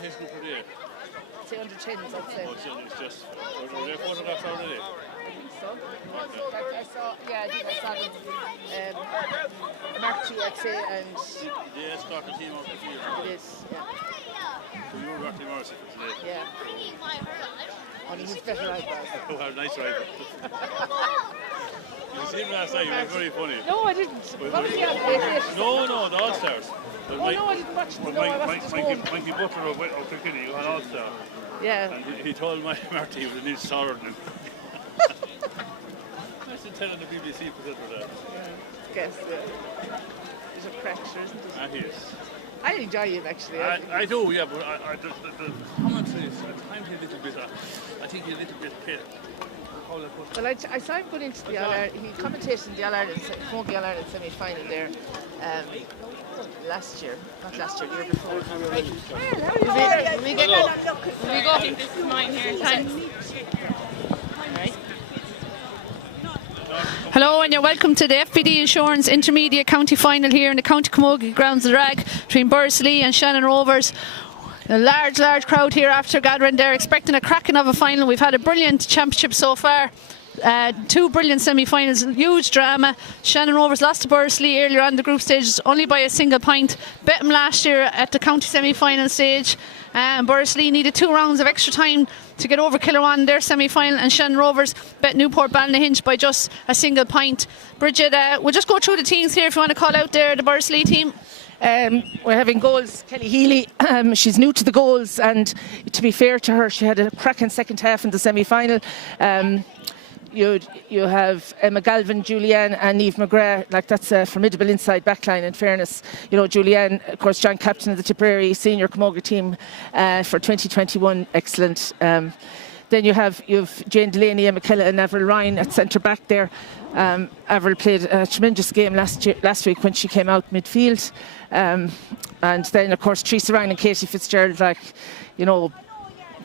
qualification for the Say under 10s, I'd say. Oh, so it's just were there photographs already? I think so. I saw them. Mark 2, I'd say, and They escort the team out the field. it is, yeah. So you were Bertie Morrissey for today. Yeah. Only he's better eyebrows. Oh, how nice right. You see him last night, he was very funny. No, I didn't. What was he on? No, the All-Stars. No, I didn't watch them. No, I wasn't at home. Mikey Butler of Kilkenny, you had All-Star. Yeah. And he told Marty he was a new sorrow than him. I should tell on the BBC presenter that. Guess, he's a crack, sure, isn't he? He is. I enjoy him, actually. I do, yeah, but the commentary is at times a little bit, I think he's a little bit pale. Well, I saw him going into the All-Ireland. He commentated in the All-Ireland, Camogie All-Ireland semi-final there last year. Not last year, the year before. Will we go? I think this is mine here. Thanks. Right. Hello and you're welcome to the FBD Insurance Intermediate County Final here in the County Camogie grounds of the Rag between Bursley and Shannon Rovers. A large crowd here after gathering. They're expecting a cracking of a final. We've had a brilliant championship so far. 2 brilliant semi-finals, huge drama. Shannon Rovers lost to Bursley earlier on the group stages only by a single point. Bet them last year at the county semi-final stage. Bursley needed 2 rounds of extra time to get over Killarwan in their semi-final, and Shannon Rovers bet Newport Ballynahinch by just a single point. Bridget, we'll just go through the teams here if you want to call out there the Bursley team. We're having goals. Kelly Healy, she's new to the goals, and to be fair to her, she had a cracking second half in the semi-final. You have Emma Galvin, Julianne and Niamh McGrath. Like, that's a formidable inside backline, in fairness. You know, Julianne, of course, joint captain of the Tipperary senior camogie team for 2021. Excellent. Then you have Jane Delaney, Emma Kelly and Avril Ryan at centre back there. Avril played a tremendous game last week when she came out midfield. And then, of course, Teresa Ryan and Katie Fitzgerald, like, you know,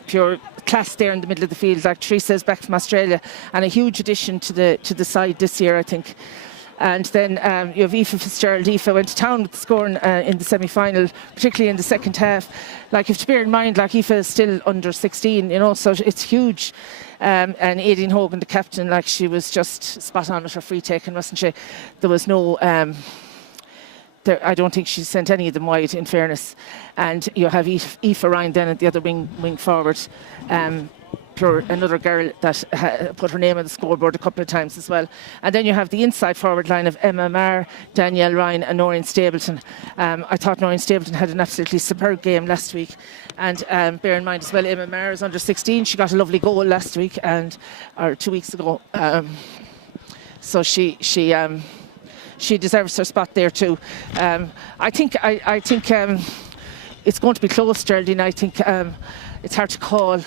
pure class there in the middle of the field. Like, Teresa is back from Australia and a huge addition to the side this year, I think. And then you have Aoife Fitzgerald. Aoife went to town with the scoring in the semi-final, particularly in the second half. Like, you have to bear in mind, like, Aoife is still under 16, you know, so it's huge. And Aideen Hogan, the captain, like, she was just spot on with her free taking, wasn't she? There was no... I don't think she sent any of them wide, in fairness. And you have Aoife Ryan then at the other wing forward. Another girl that put her name on the scoreboard a couple of times as well. And then you have the inside forward line of Emma Marr, Danielle Ryan and Noreen Stapleton. I thought Noreen Stapleton had an absolutely superb game last week. And bear in mind as well, Emma Marr is under 16. She got a lovely goal last week or 2 weeks ago. So she deserves her spot there too. I think it's going to be close, Geraldine. I think it's hard to call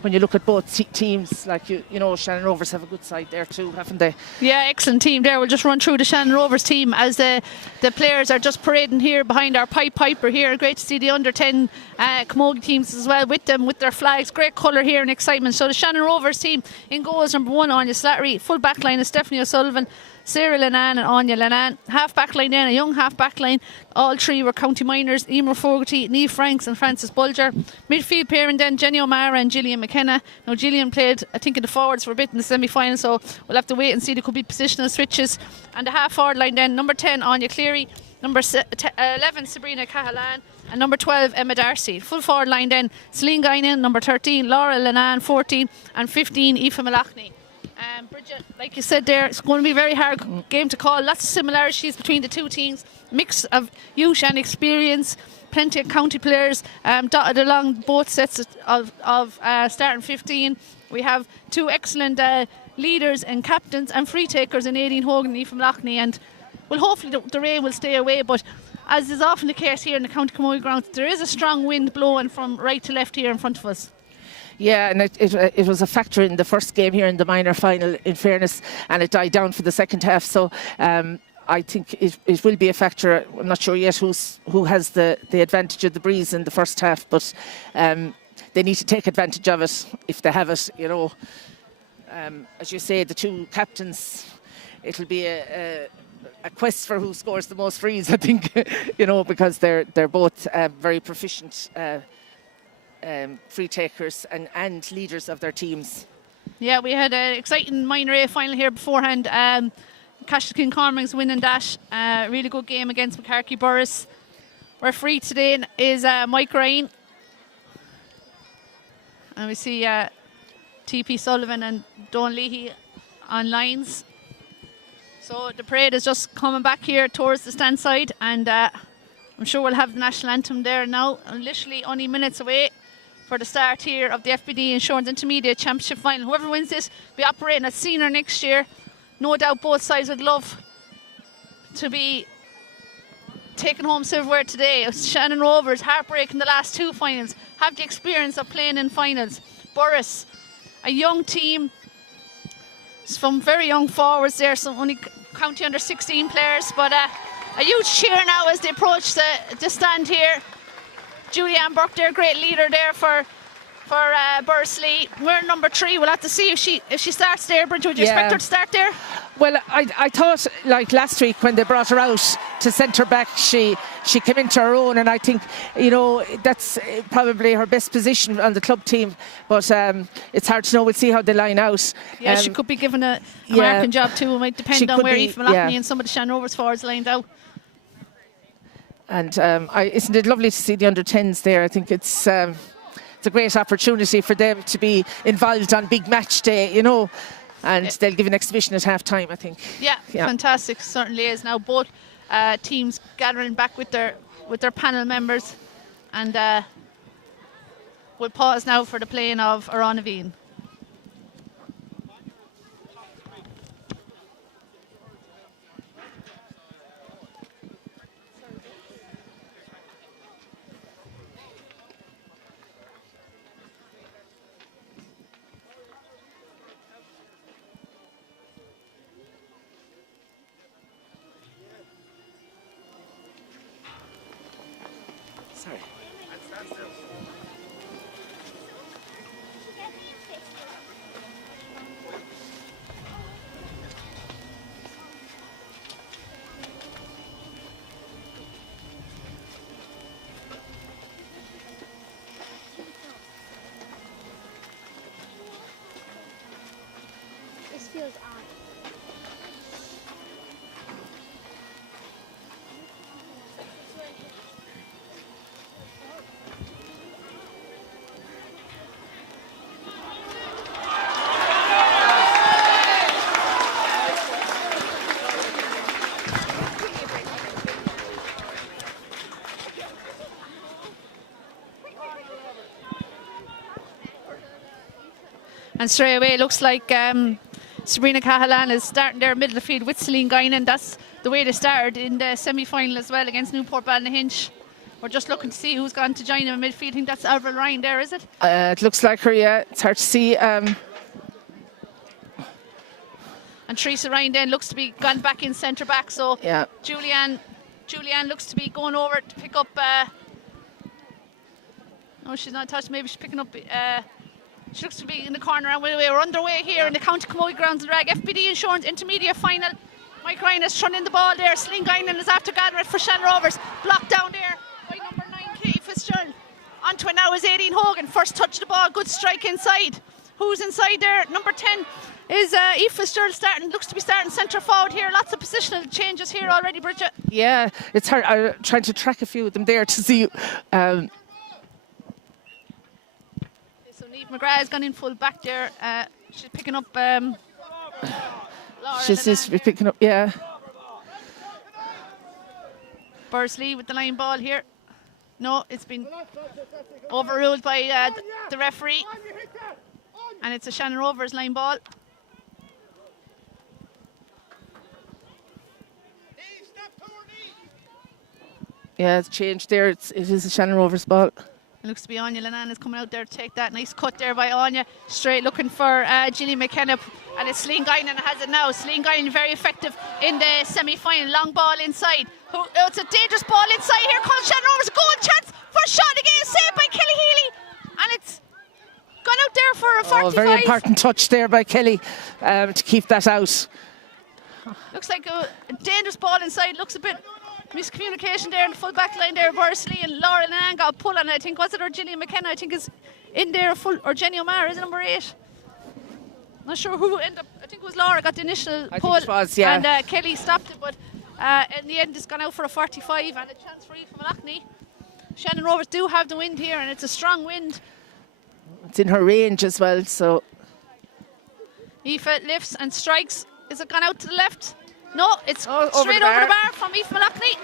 when you look at both teams. Like, you know, Shannon Rovers have a good side there too, haven't they? Yeah, excellent team there. We'll just run through the Shannon Rovers team as the players are just parading here behind our piper here. Great to see the under 10 camogie teams as well with them, with their flags. Great colour here and excitement. So the Shannon Rovers team in goals: number 1, Anya Slattery. Full back line is Stephanie O'Sullivan, Sarah Lennon and Anya Lennon. Half back line then, a young half back line. All 3 were county minors: Emer Fogarty, Niamh Franks and Frances Bulger. Midfield pairing then, Jenny O'Mara and Gillian McKenna. Now, Gillian played, I think, in the forwards for a bit in the semi-final, so we'll have to wait and see. There could be positional switches. And the half forward line then, number 10 Anya Cleary, number 11 Sabrina Cahalan and number 12 Emma Darcy. Full forward line then, Celine Guinan, number 13 Laura Lennon, 14 and 15 Aoife Malachny. Bridget, like you said there, it's going to be a very hard game to call. Lots of similarities between the two teams. Mix of youth and experience. Plenty of county players dotted along both sets of starting 15. We have 2 excellent leaders and captains and free takers in Aideen Hogan and Aoife Malachny. And well, hopefully the rain will stay away. But as is often the case here in the County Camogie grounds, there is a strong wind blowing from right to left here in front of us. Yeah, and it was a factor in the first game here in the minor final, in fairness, and it died down for the second half. So I think it will be a factor. I'm not sure yet who has the advantage of the breeze in the first half, but they need to take advantage of it if they have it. You know, as you say, the 2 captains, it'll be a quest for who scores the most frees, I think. You know, because they're both very proficient free takers and leaders of their teams. Yeah, we had an exciting minor A final here beforehand. Cashel Cormac's winning that. Really good game against McCarthy Burris. Referee today is Mike Ryan. And we see TP Sullivan and Don Leahy on lines. So the parade is just coming back here towards the stand side, and I'm sure we'll have the national anthem there now. Literally only minutes away for the start here of the FBD Insurance Intermediate Championship Final. Whoever wins this will be operating at senior next year. No doubt both sides would love to be taking home silverware today. Shannon Rovers, heartbreaking the last two finals, have the experience of playing in finals. Burris, a young team, some very young forwards there, some only county under 16 players, but a huge cheer now as they approach the stand here. Julianne Burke there, great leader there for Bursley. We're number 3. We'll have to see if she starts there. Bridget, would you expect her to start there? Well, I thought, like last week when they brought her out to centre back, she came into her own, and I think, you know, that's probably her best position on the club team. But it's hard to know. We'll see how they line out. Yeah, she could be given a marking job too. It might depend on where Aoife Malachy and some of the Shannon Rovers forwards lined out. And isn't it lovely to see the under-10s there? I think it's a great opportunity for them to be involved on big match day, you know. And they'll give an exhibition at half time, I think. Yeah, fantastic. Certainly is. Now both teams gathering back with their panel members, and we'll pause now for the playing of Aranavine. Sorry. This feels odd. And straight away, it looks like Sabrina Cahalan is starting there middle of the field with Celine Guinan. That's the way they started in the semi-final as well against Newport Ballynahinch. We're just looking to see who's gone to join them in midfield. I think that's Avril Ryan there, is it? It looks like her, yeah. It's hard to see. And Teresa Ryan then looks to be gone back in centre back. So Yeah. Julianne looks to be going over to pick up. No, she's not touched. Maybe she's picking up. She looks to be in the corner, and we're underway here in the County Camogie grounds in Rag. FBD Insurance Intermediate Final. Mike Ryan is thrown in the ball there. Celine Guinan is after gathering it for Shannon Rovers. Blocked down there by number 9, Katie Fitzgerald. Onto it now is 18 Hogan. First touch the ball, good strike inside. Who's inside there? Number 10 is Aoife Fitzgerald starting. Looks to be starting centre forward here. Lots of positional changes here already, Bridget. Yeah, it's hard. I'm trying to track a few of them there to see. So Niamh McGrath has gone in full back there. She's picking up. Laura She's just picking up, yeah. Bursley with the line ball here. No, it's been overruled by the referee. And it's a Shannon Rovers line ball. Yeah, it's changed there. It is a Shannon Rovers ball. It looks to be Anya Lennon is coming out there to take that. Nice cut there by Anya. Straight looking for Gillian McKenna. And it's Celine Guinan has it now. Celine Guinan very effective in the semi-final. Long ball inside. It's a dangerous ball inside. Here comes Shannon Rovers. Goal chance for a shot again. Saved by Kelly Healy. And it's gone out there for a 45. Very important touch there by Kelly to keep that out. Looks like a dangerous ball inside. Looks a bit Miscommunication there in the full back line there. Bursley and Laura Nan got a pull on it. I think, was it or Gillian McKenna? I think is in there full, or Jenny O'Mara is number 8. Not sure who ended up. I think it was Laura got the initial pull. I think it was, yeah. And Kelly stopped it, but in the end it's gone out for a 45 and a chance for Aoife Malachney. Shannon Rovers do have the wind here, and it's a strong wind. It's in her range as well, so. Aoife lifts and strikes. Is it gone out to the left? No, it's straight over the bar from Aoife Malachney.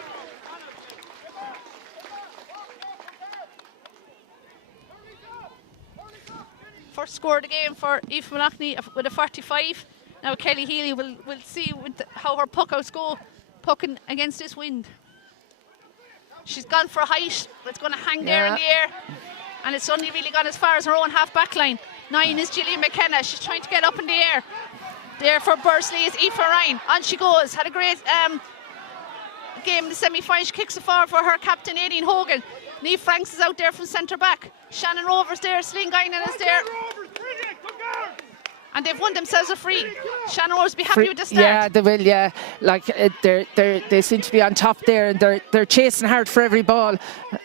First score of the game for Aoife Malachney with a 45. Now Kelly Healy will see how her puckouts go, pucking against this wind. She's gone for a height, but it's going to hang there in the air. And it's only really gone as far as her own half back line. 9 is Gillian McKenna. She's trying to get up in the air. There for Bursley is Aoife Ryan. On she goes. Had a great game in the semi-final. She kicks it forward for her captain, Aileen Hogan. Niamh Franks is out there from centre back. Shannon Rovers there. Celine Guinan is there. And they've won themselves a free. Shannon Rovers be happy with the start. Yeah, they will, yeah. Like, they seem to be on top there, and they're chasing hard for every ball.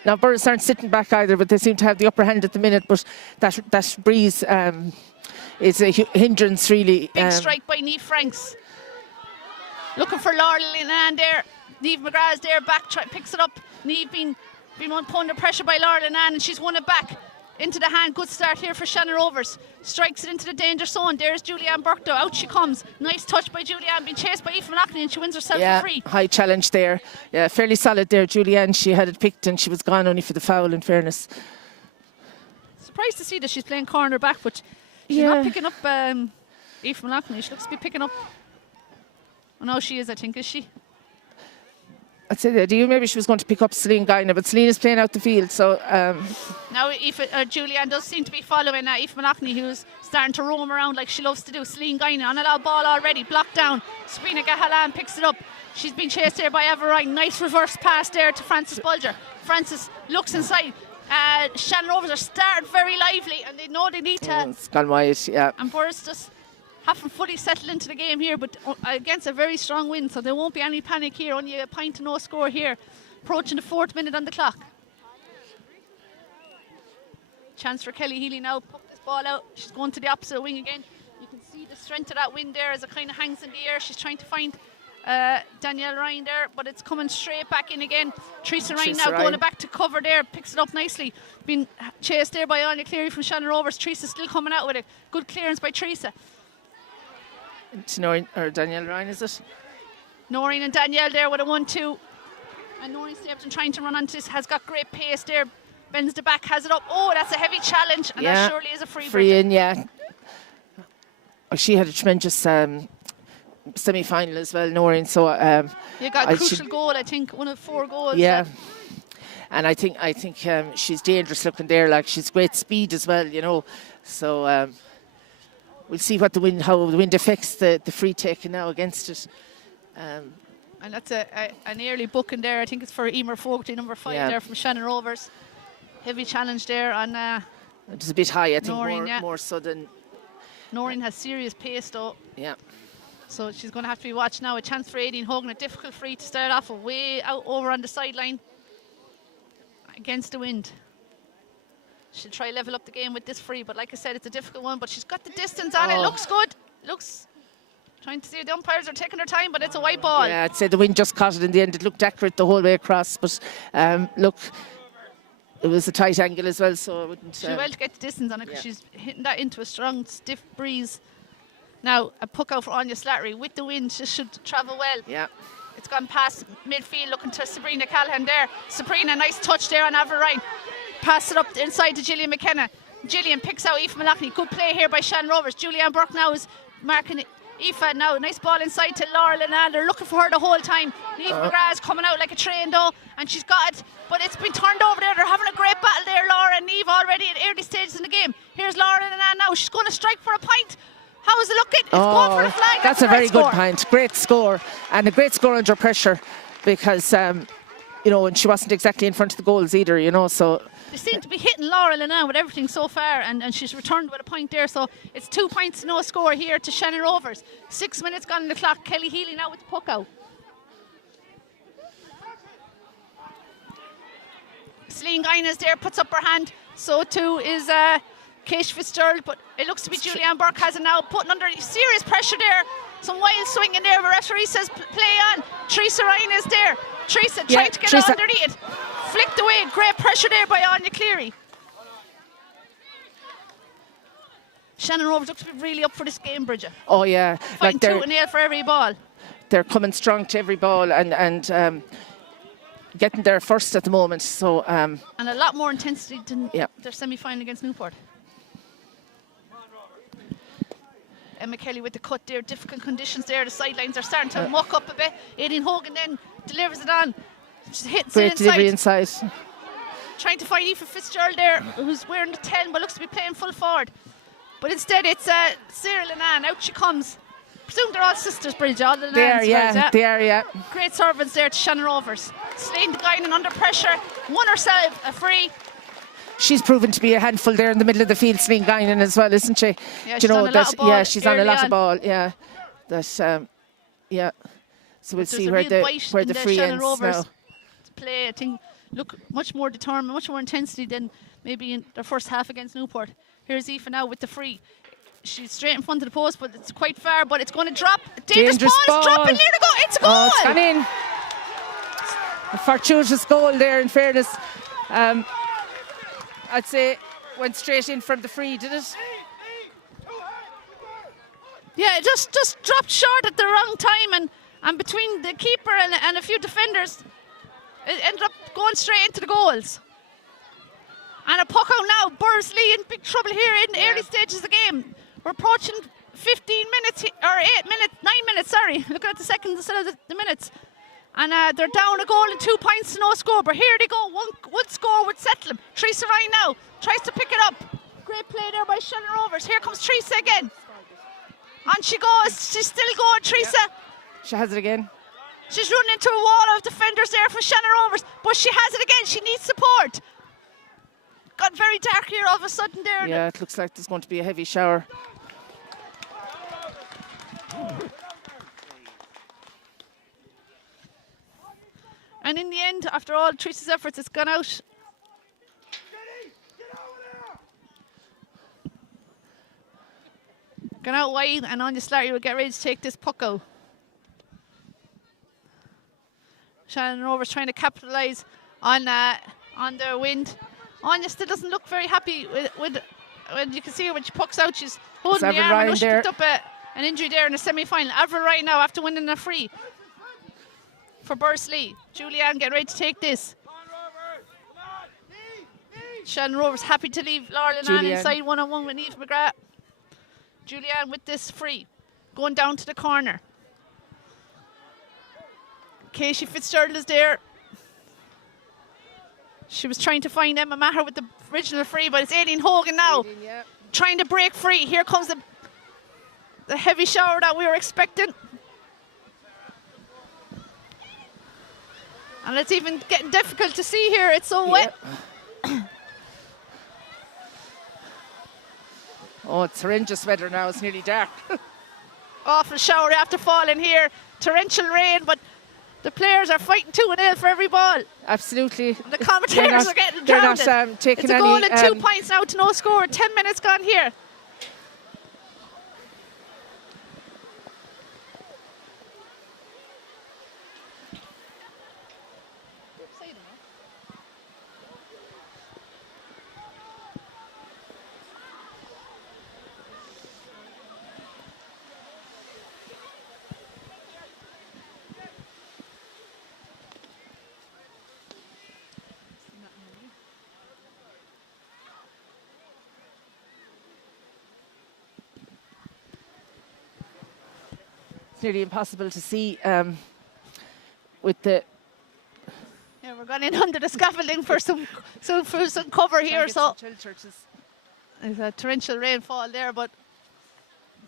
Now, Burrs aren't sitting back either, but they seem to have the upper hand at the minute. But that breeze is a hindrance, really. Big strike by Niamh Franks. Looking for Laura Linan there. Niamh McGrath is there, picks it up. Niamh being put under pressure by Laura Linan, and she's won it back. Into the hand, good start here for Shannon Rovers. Strikes it into the danger zone. There's Julianne Burkdow, out she comes. Nice touch by Julianne, being chased by Aoife Malachney, and she wins herself a free. High challenge there. Yeah, fairly solid there, Julianne. She had it picked and she was gone only for the foul, in fairness. Surprised to see that she's playing corner back, but she's not picking up Aoife Malachney. She looks to be picking up. Oh no, she is, I think, is she? I'd say that. Maybe she was going to pick up Celine Guinan, but Celine is playing out the field, so. Now Julianne does seem to be following Aoife Malachney, who's starting to roam around like she loves to do. Celine Guinan on a loud ball already, blocked down. Sabrina Gahalan picks it up. She's been chased there by Eva Ryan. Nice reverse pass there to Frances Bulger. Frances looks inside. Shannon Rovers are starting very lively, and they know they need to. It's gone wide, yeah. And Boris just haven't fully settled into the game here, but against a very strong wind, so there won't be any panic here. Only a point to no score here. Approaching the 4th minute on the clock. Chance for Kelly Healy now. Put this ball out. She's going to the opposite wing again. You can see the strength of that wind there as it kind of hangs in the air. She's trying to find Danielle Ryan there, but it's coming straight back in again. Teresa Ryan now going back to cover there, picks it up nicely. Being chased there by Anya Cleary from Shannon Rovers. Teresa still coming out with it. Good clearance by Teresa. It's Noreen or Danielle Ryan, is it? Noreen and Danielle there with a 1-2. And Noreen Stapleton trying to run onto this, has got great pace there. Bends the back, has it up. Oh, that's a heavy challenge, and that surely is a free in, yeah. Oh, she had a tremendous semi-final as well, Noreen. So you got a crucial goal, I think, one of 4 goals. Yeah. And I think she's dangerous looking there. Like, she's great speed as well, you know. So we'll see how the wind affects the free taking now against it. And that's an early booking there. I think it's for Emer Fogarty, number 5 there from Shannon Rovers. Heavy challenge there on. It's a bit high, I think, Noreen, more so than. Noreen has serious pace though. Yeah. So she's going to have to be watched now. A chance for Aileen Hogan, a difficult free to start off, way out over on the sideline against the wind. She'll try level up the game with this free, but like I said, it's a difficult one. But she's got the distance on it. Looks good. Looks. Trying to see the umpires are taking their time, but it's a white ball. Yeah, I'd say the wind just caught it in the end. It looked accurate the whole way across, but look, it was a tight angle as well, so I wouldn't. She well to get the distance on it because she's hitting that into a strong, stiff breeze. Now a puck out for Anya Slattery with the wind. She should travel well. Yeah. It's gone past midfield, looking to Sabrina Callahan there. Sabrina, nice touch there on Avril Ryan. Pass it up inside to Gillian McKenna. Gillian picks out Aoife Malachney. Good play here by Shannon Rovers. Julianne Burke now is marking it. Aoife now, nice ball inside to Laura Linan. They're looking for her the whole time. Niamh McGrath is coming out like a train though, and she's got it, but it's been turned over there. They're having a great battle there, Laura and Niamh, already at early stages in the game. Here's Laura Linan now. She's going to strike for a point. How is it looking? It's going for the flag. That's a very good point. Great score, and a great score under pressure, because you know, and she wasn't exactly in front of the goals either, you know, so. They seem to be hitting Laura Linan with everything so far, and she's returned with a point there, so it's 2 points, no score here to Shannon Rovers. 6 minutes gone on the clock. Kelly Healy now with the puck out. Celine Guinness there puts up her hand. So too is Kate Fitzgerald, but it looks to be Julianne Burke has it now, putting under serious pressure there. Some wild swinging there. The referee says play on. Teresa Ryan is there. Teresa trying to get it underneath it. Flicked away. Great pressure there by Anya Cleary. Shannon Rovers looks to be really up for this game, Bridget. Oh yeah, Fighting tooth and nail for every ball. They're coming strong to every ball and getting there first at the moment. So and a lot more intensity than their semi-final against Newport. Emma Kelly with the cut there, difficult conditions there. The sidelines are starting to muck up a bit. Aileen Hogan then delivers it on. She hits it inside. Trying to find Aoife Fitzgerald there, who's wearing the 10 but looks to be playing full forward. But instead it's Cyril and Anne. Out she comes. Presume they're all sisters, Bridget. All the they are, yeah. Great servants there to Shannon Rovers. Slane Guinan under pressure. Won herself a free. She's proven to be a handful there in the middle of the field, Celine Guinan as well, isn't she? Yeah, she's on a lot of ball. She's on a lot of ball. Yeah, So we'll see where the free ends now. Play, I think, look much more determined, much more intensity than maybe in their first half against Newport. Here's Aoife now with the free. She's straight in front of the post, but it's quite far. But it's going to drop. Dangerous ball. It's dropping near the goal. It's a goal. Oh, it's gone in. A fortuitous goal there. In fairness. I'd say went straight in from the free, did it? Yeah, it just dropped short at the wrong time, and between the keeper and a few defenders, it ended up going straight into the goals. And a puck out now. Bursley in big trouble here in the early stages of the game. We're approaching 15 minutes, or 9 minutes, sorry. Looking at the seconds instead of the minutes. And they're down a goal and 2 points to no score. But here they go. One score would settle them. Teresa Ryan now tries to pick it up. Great play there by Shannon Rovers. Here comes Teresa again. On she goes. She's still going, Teresa. She has it again. She's running into a wall of defenders there for Shannon Rovers. But she has it again. She needs support. Got very dark here all of a sudden there. Yeah, it looks like there's going to be a heavy shower. And in the end, after all Teresa's efforts, it's gone out. Gone out wide, and Anya Slattery will get ready to take this puck out. Shannon Rovers trying to capitalise on their wind. Anya still doesn't look very happy with when you can see her when she pucks out. She's holding the arm. And she picked up an injury there in the semi-final. Avril Ryan now after winning a free for Bursley. Julianne getting ready to take this. Shannon Rovers happy to leave Laura Lennon inside one-on-one with Niamh McGrath. Julianne with this free. Going down to the corner. Casey Fitzgerald is there. She was trying to find Emma Maher with the original free, but it's Aileen Hogan now. Trying to break free. Here comes the heavy shower that we were expecting. And it's even getting difficult to see here. It's so wet. Oh, it's horrendous weather now. It's nearly dark. Awful shower after falling here. Torrential rain, but the players are fighting 2-0 for every ball. Absolutely. The commentators are getting drowned. They're not taking it's a goal and 2 points now to no score. 10 minutes gone here. Nearly impossible to see with the. Yeah, we're going in under the scaffolding for some cover here. So there's a torrential rainfall there, but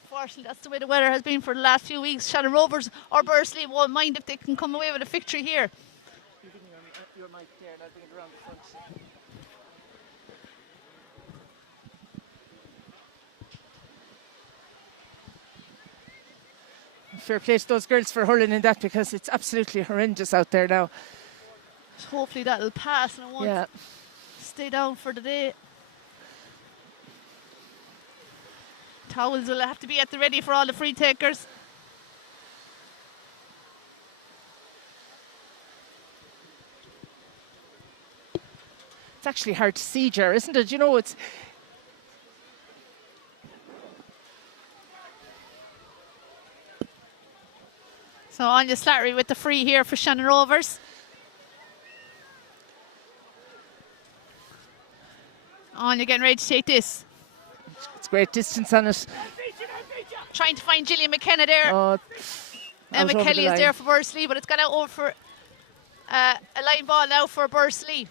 unfortunately that's the way the weather has been for the last few weeks. Shannon Rovers or Bursley won't mind if they can come away with a victory here. You give me your mic there, and I'll bring it around the front. Fair play to those girls for hurling in that, because it's absolutely horrendous out there now. So hopefully that'll pass and it won't stay down for the day. Towels will have to be at the ready for all the free takers. It's actually hard to see, Ger, isn't it? You know, it's... So Anya Slattery with the free here for Shannon Rovers. Anya getting ready to take this. It's great distance on it. Trying to find Gillian McKenna there. Oh, Emma Kelly is there for Bursley, but it's gone out over for a line ball now for Bursley.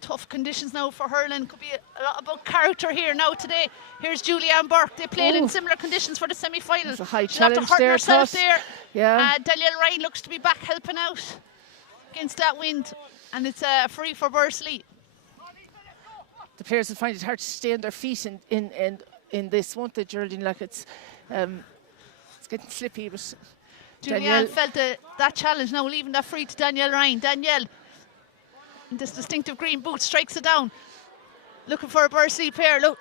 Tough conditions now for hurling. Could be a lot about character here now today. Here's Julianne Burke. They played in similar conditions for the semi-final. It's a high She'll have challenge to hurt there, herself there. Yeah. Danielle Ryan looks to be back helping out against that wind, and it's a free for Bursley. The players will find it hard to stay on their feet in this, won't they, Geraldine? Like it's getting slippy, but Julianne felt that challenge now, leaving that free to Danielle Ryan. Danielle, in this distinctive green boot, strikes it down. Looking for a Bursley player. Look,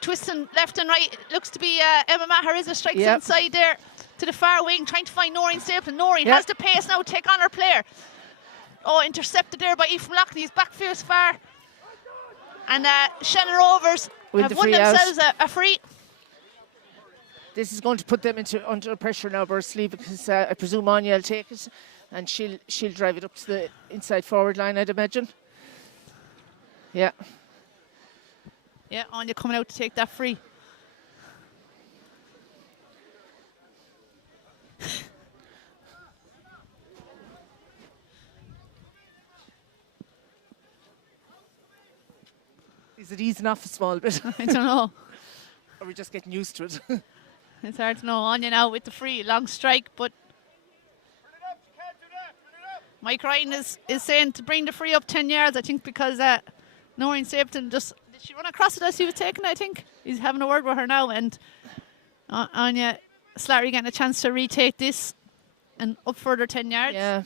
twisting left and right. Looks to be Emma Maharizza, strikes inside there to the far wing, trying to find Noreen Stapleton. Noreen has the pace now to take on her player. Oh, intercepted there by Aoife Malachney. He's back fierce far. And Shannon Rovers have won themselves a free. This is going to put them under pressure now, Bursley, because I presume Anya will take it, and she'll drive it up to the inside forward line, I'd imagine. Yeah. Yeah, Anya coming out to take that free. Is it easing off a small bit? I don't know. Or are we just getting used to it? It's hard to know. Anya now with the free. Long strike, but Mike Ryan is saying to bring the free up 10 yards, I think, because Noreen Stapleton just... Did she run across it as he was taking it, I think? He's having a word with her now, and Anya Slattery getting a chance to retake this and up further 10 yards. Yeah.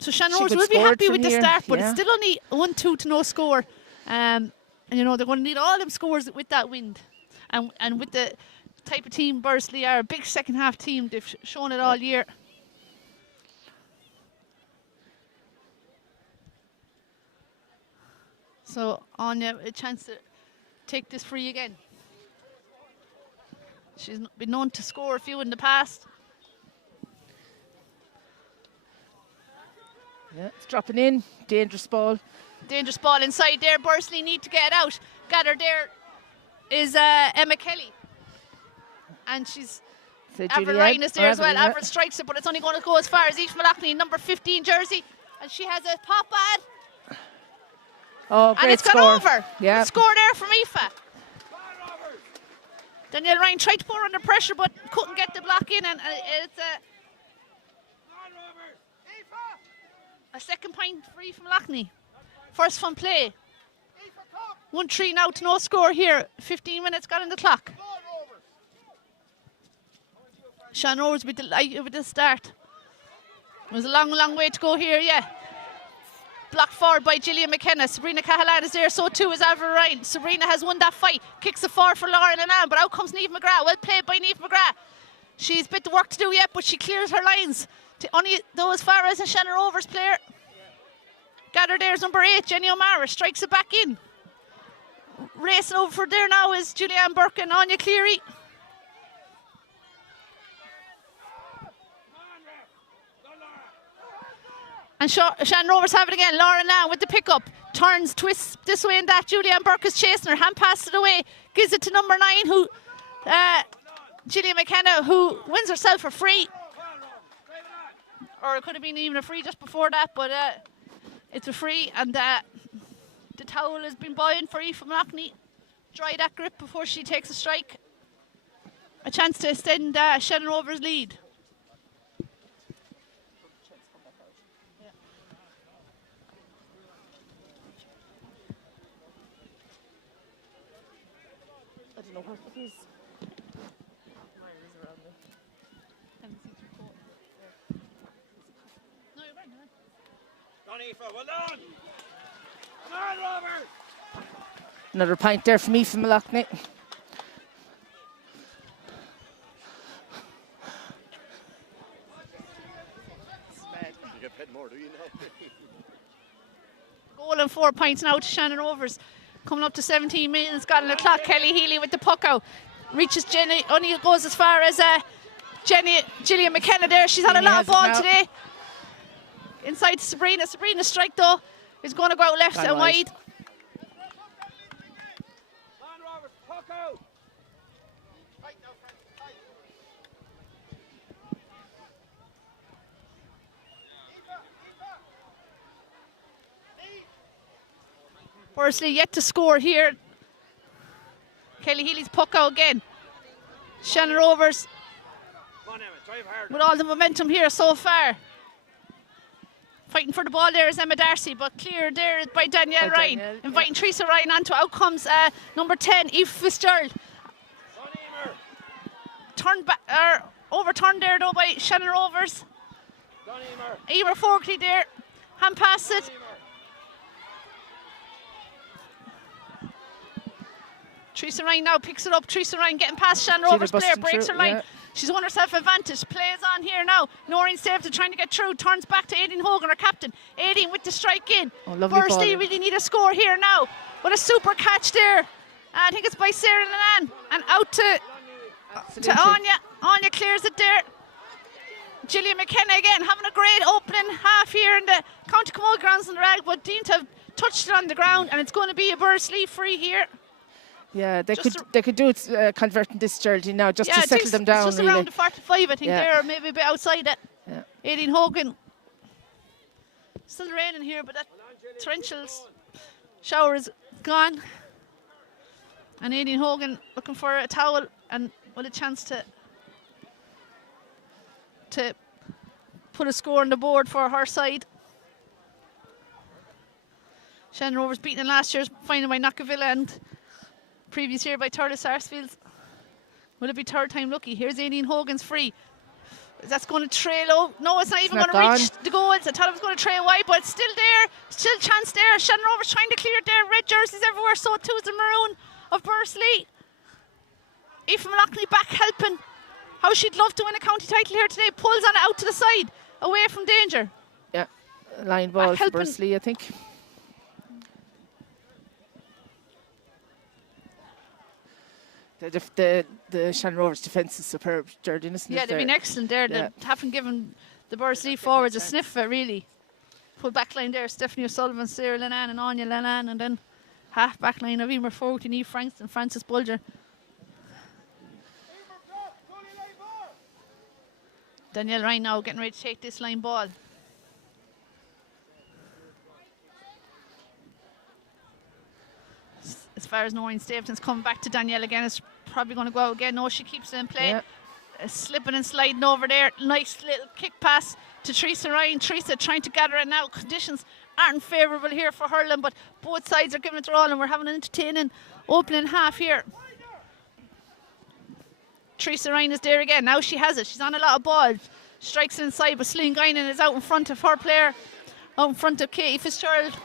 So Shannon Rose will be happy with the start, but it's still only 1-2 to no score. And you know, they're going to need all them scores with that wind. And with the type of team Bursley are, a big second half team, they've shown it all year. So Anya, a chance to take this free again. She's been known to score a few in the past. Yeah, it's dropping in, dangerous ball. Dangerous ball inside there. Bursley need to get out. Gathered there is Emma Kelly. And she's... Avril Ryan is there as well. Avril strikes it, but it's only going to go as far as Aoife Malachney, number 15 jersey. And she has a pop ad. Oh, great and it's score. gone over. Yeah. Good score there from Aoife. Danielle Ryan tried to put her under pressure, but couldn't get the block in. And it's a second point for Aoife Malachney. First from play. 1-3 now to no score here. 15 minutes got on the clock. Sean Rovers with the start. It was a long way to go here, yeah. Blocked forward by Gillian McKenna. Sabrina Cahalan is there, so too is Avril Ryan. Sabrina has won that fight. Kicks it forward for Lauren Annan, but out comes Niamh McGrath. Well played by Niamh McGrath. She's a bit of work to do yet, but she clears her lines. Only though as far as a Shannon Rovers player. Gathered there's number 8, Jenny O'Mara, strikes it back in. Racing over for there now is Julianne Burke and Anya Cleary. And Shannon Rovers have it again. Lauren Lamb with the pickup. Turns, twists this way and that. Julianne Burke is chasing her. Hand passes it away. Gives it to number 9, who Gillian McKenna, who wins herself a free. Or it could have been even a free just before that, but it's a free, and the towel has been buoyant for Aoife Malachney. Dry that grip before she takes a strike. A chance to extend Shannon Rovers' lead. don't know what it is. Mine is around me. No, you're right. Aoife, well done! Come on, Robert! Another point there from Aoife Malachney. You get paid more, do you know? Goal and 4 points now to Shannon Rovers. Coming up to 17 minutes, got on the clock. Kelly Healy with the puck out. Reaches Jenny, only goes as far as Gillian McKenna there. She's had a lot of ball today. Inside to Sabrina. Sabrina's strike though is going to go out left and wide. Bursley yet to score here. Kelly Healy's puck out again. Shannon Rovers with all the momentum here so far. Fighting for the ball there is Emma Darcy, but cleared there by Danielle Ryan. Inviting Teresa Ryan onto. Out comes number 10, Eve Fitzgerald. Turned back, overturned there though by Shannon Rovers. Emer Fogarty there. Hand past it. Teresa Ryan now picks it up. Teresa Ryan getting past Shannon Rovers player, breaks her line. She's won herself advantage. Plays on here now. Noreen Stapleton trying to get through. Turns back to Aideen Hogan, her captain. Aideen with the strike in. Bursley really need a score here now. What a super catch there. I think it's by Sarah Lenan. And out to Anya. Anya clears it there. Gillian McKenna again having a great opening half here in the County Camogie grounds in the rag, but deemed to have touched it on the ground, and it's going to be a Bursley free here. Yeah, they could do it converting this Geraldine now just to settle them down. It's just around the 45, I think there, maybe a bit outside it. Yeah. Aideen Hogan. Still raining here, but that torrential shower is gone. And Aideen Hogan looking for a towel and with a chance to put a score on the board for her side. Shannon Rovers beaten in last year's final by Knockavilla and previous year by Thurles Sarsfields. Will it be third time lucky? Here's Aideen Hogan's free. That's going to trail out. No, it's not even going to reach the goals. I thought it was going to trail wide, but it's still there. Still chance there. Shannon Rovers trying to clear it there. Red jerseys everywhere, so too is the maroon of Bursley. Aoife Malachney back helping. How she'd love to win a county title here today. Pulls on it out to the side, away from danger. Yeah, line ball for Bursley, I think. The Shannon Rovers defence is superb, Geraldine, isn't it? Yeah, they've been excellent there. They haven't given the Bursley forwards a sniff of it, really. Full back line there, Stephanie O'Sullivan, Sarah Lenan and Anya Lenan, and then half back line of Emer Fogarty, Niamh Frankston, Frances Bulger. Danielle Ryan now getting ready to take this line ball. As far as Noreen Stapleton's coming back to Danielle again, it's probably going to go out again. No, she keeps it in play. Slipping and sliding over there. Nice little kick pass to Teresa Ryan. Teresa trying to gather it now. Conditions aren't favourable here for hurling, but both sides are giving it their all, and we're having an entertaining opening half here. Teresa Ryan is there again. Now she has it. She's on a lot of ball. Strikes it inside, but Celine Guinan is out in front of her player. Out in front of Katie Fitzgerald.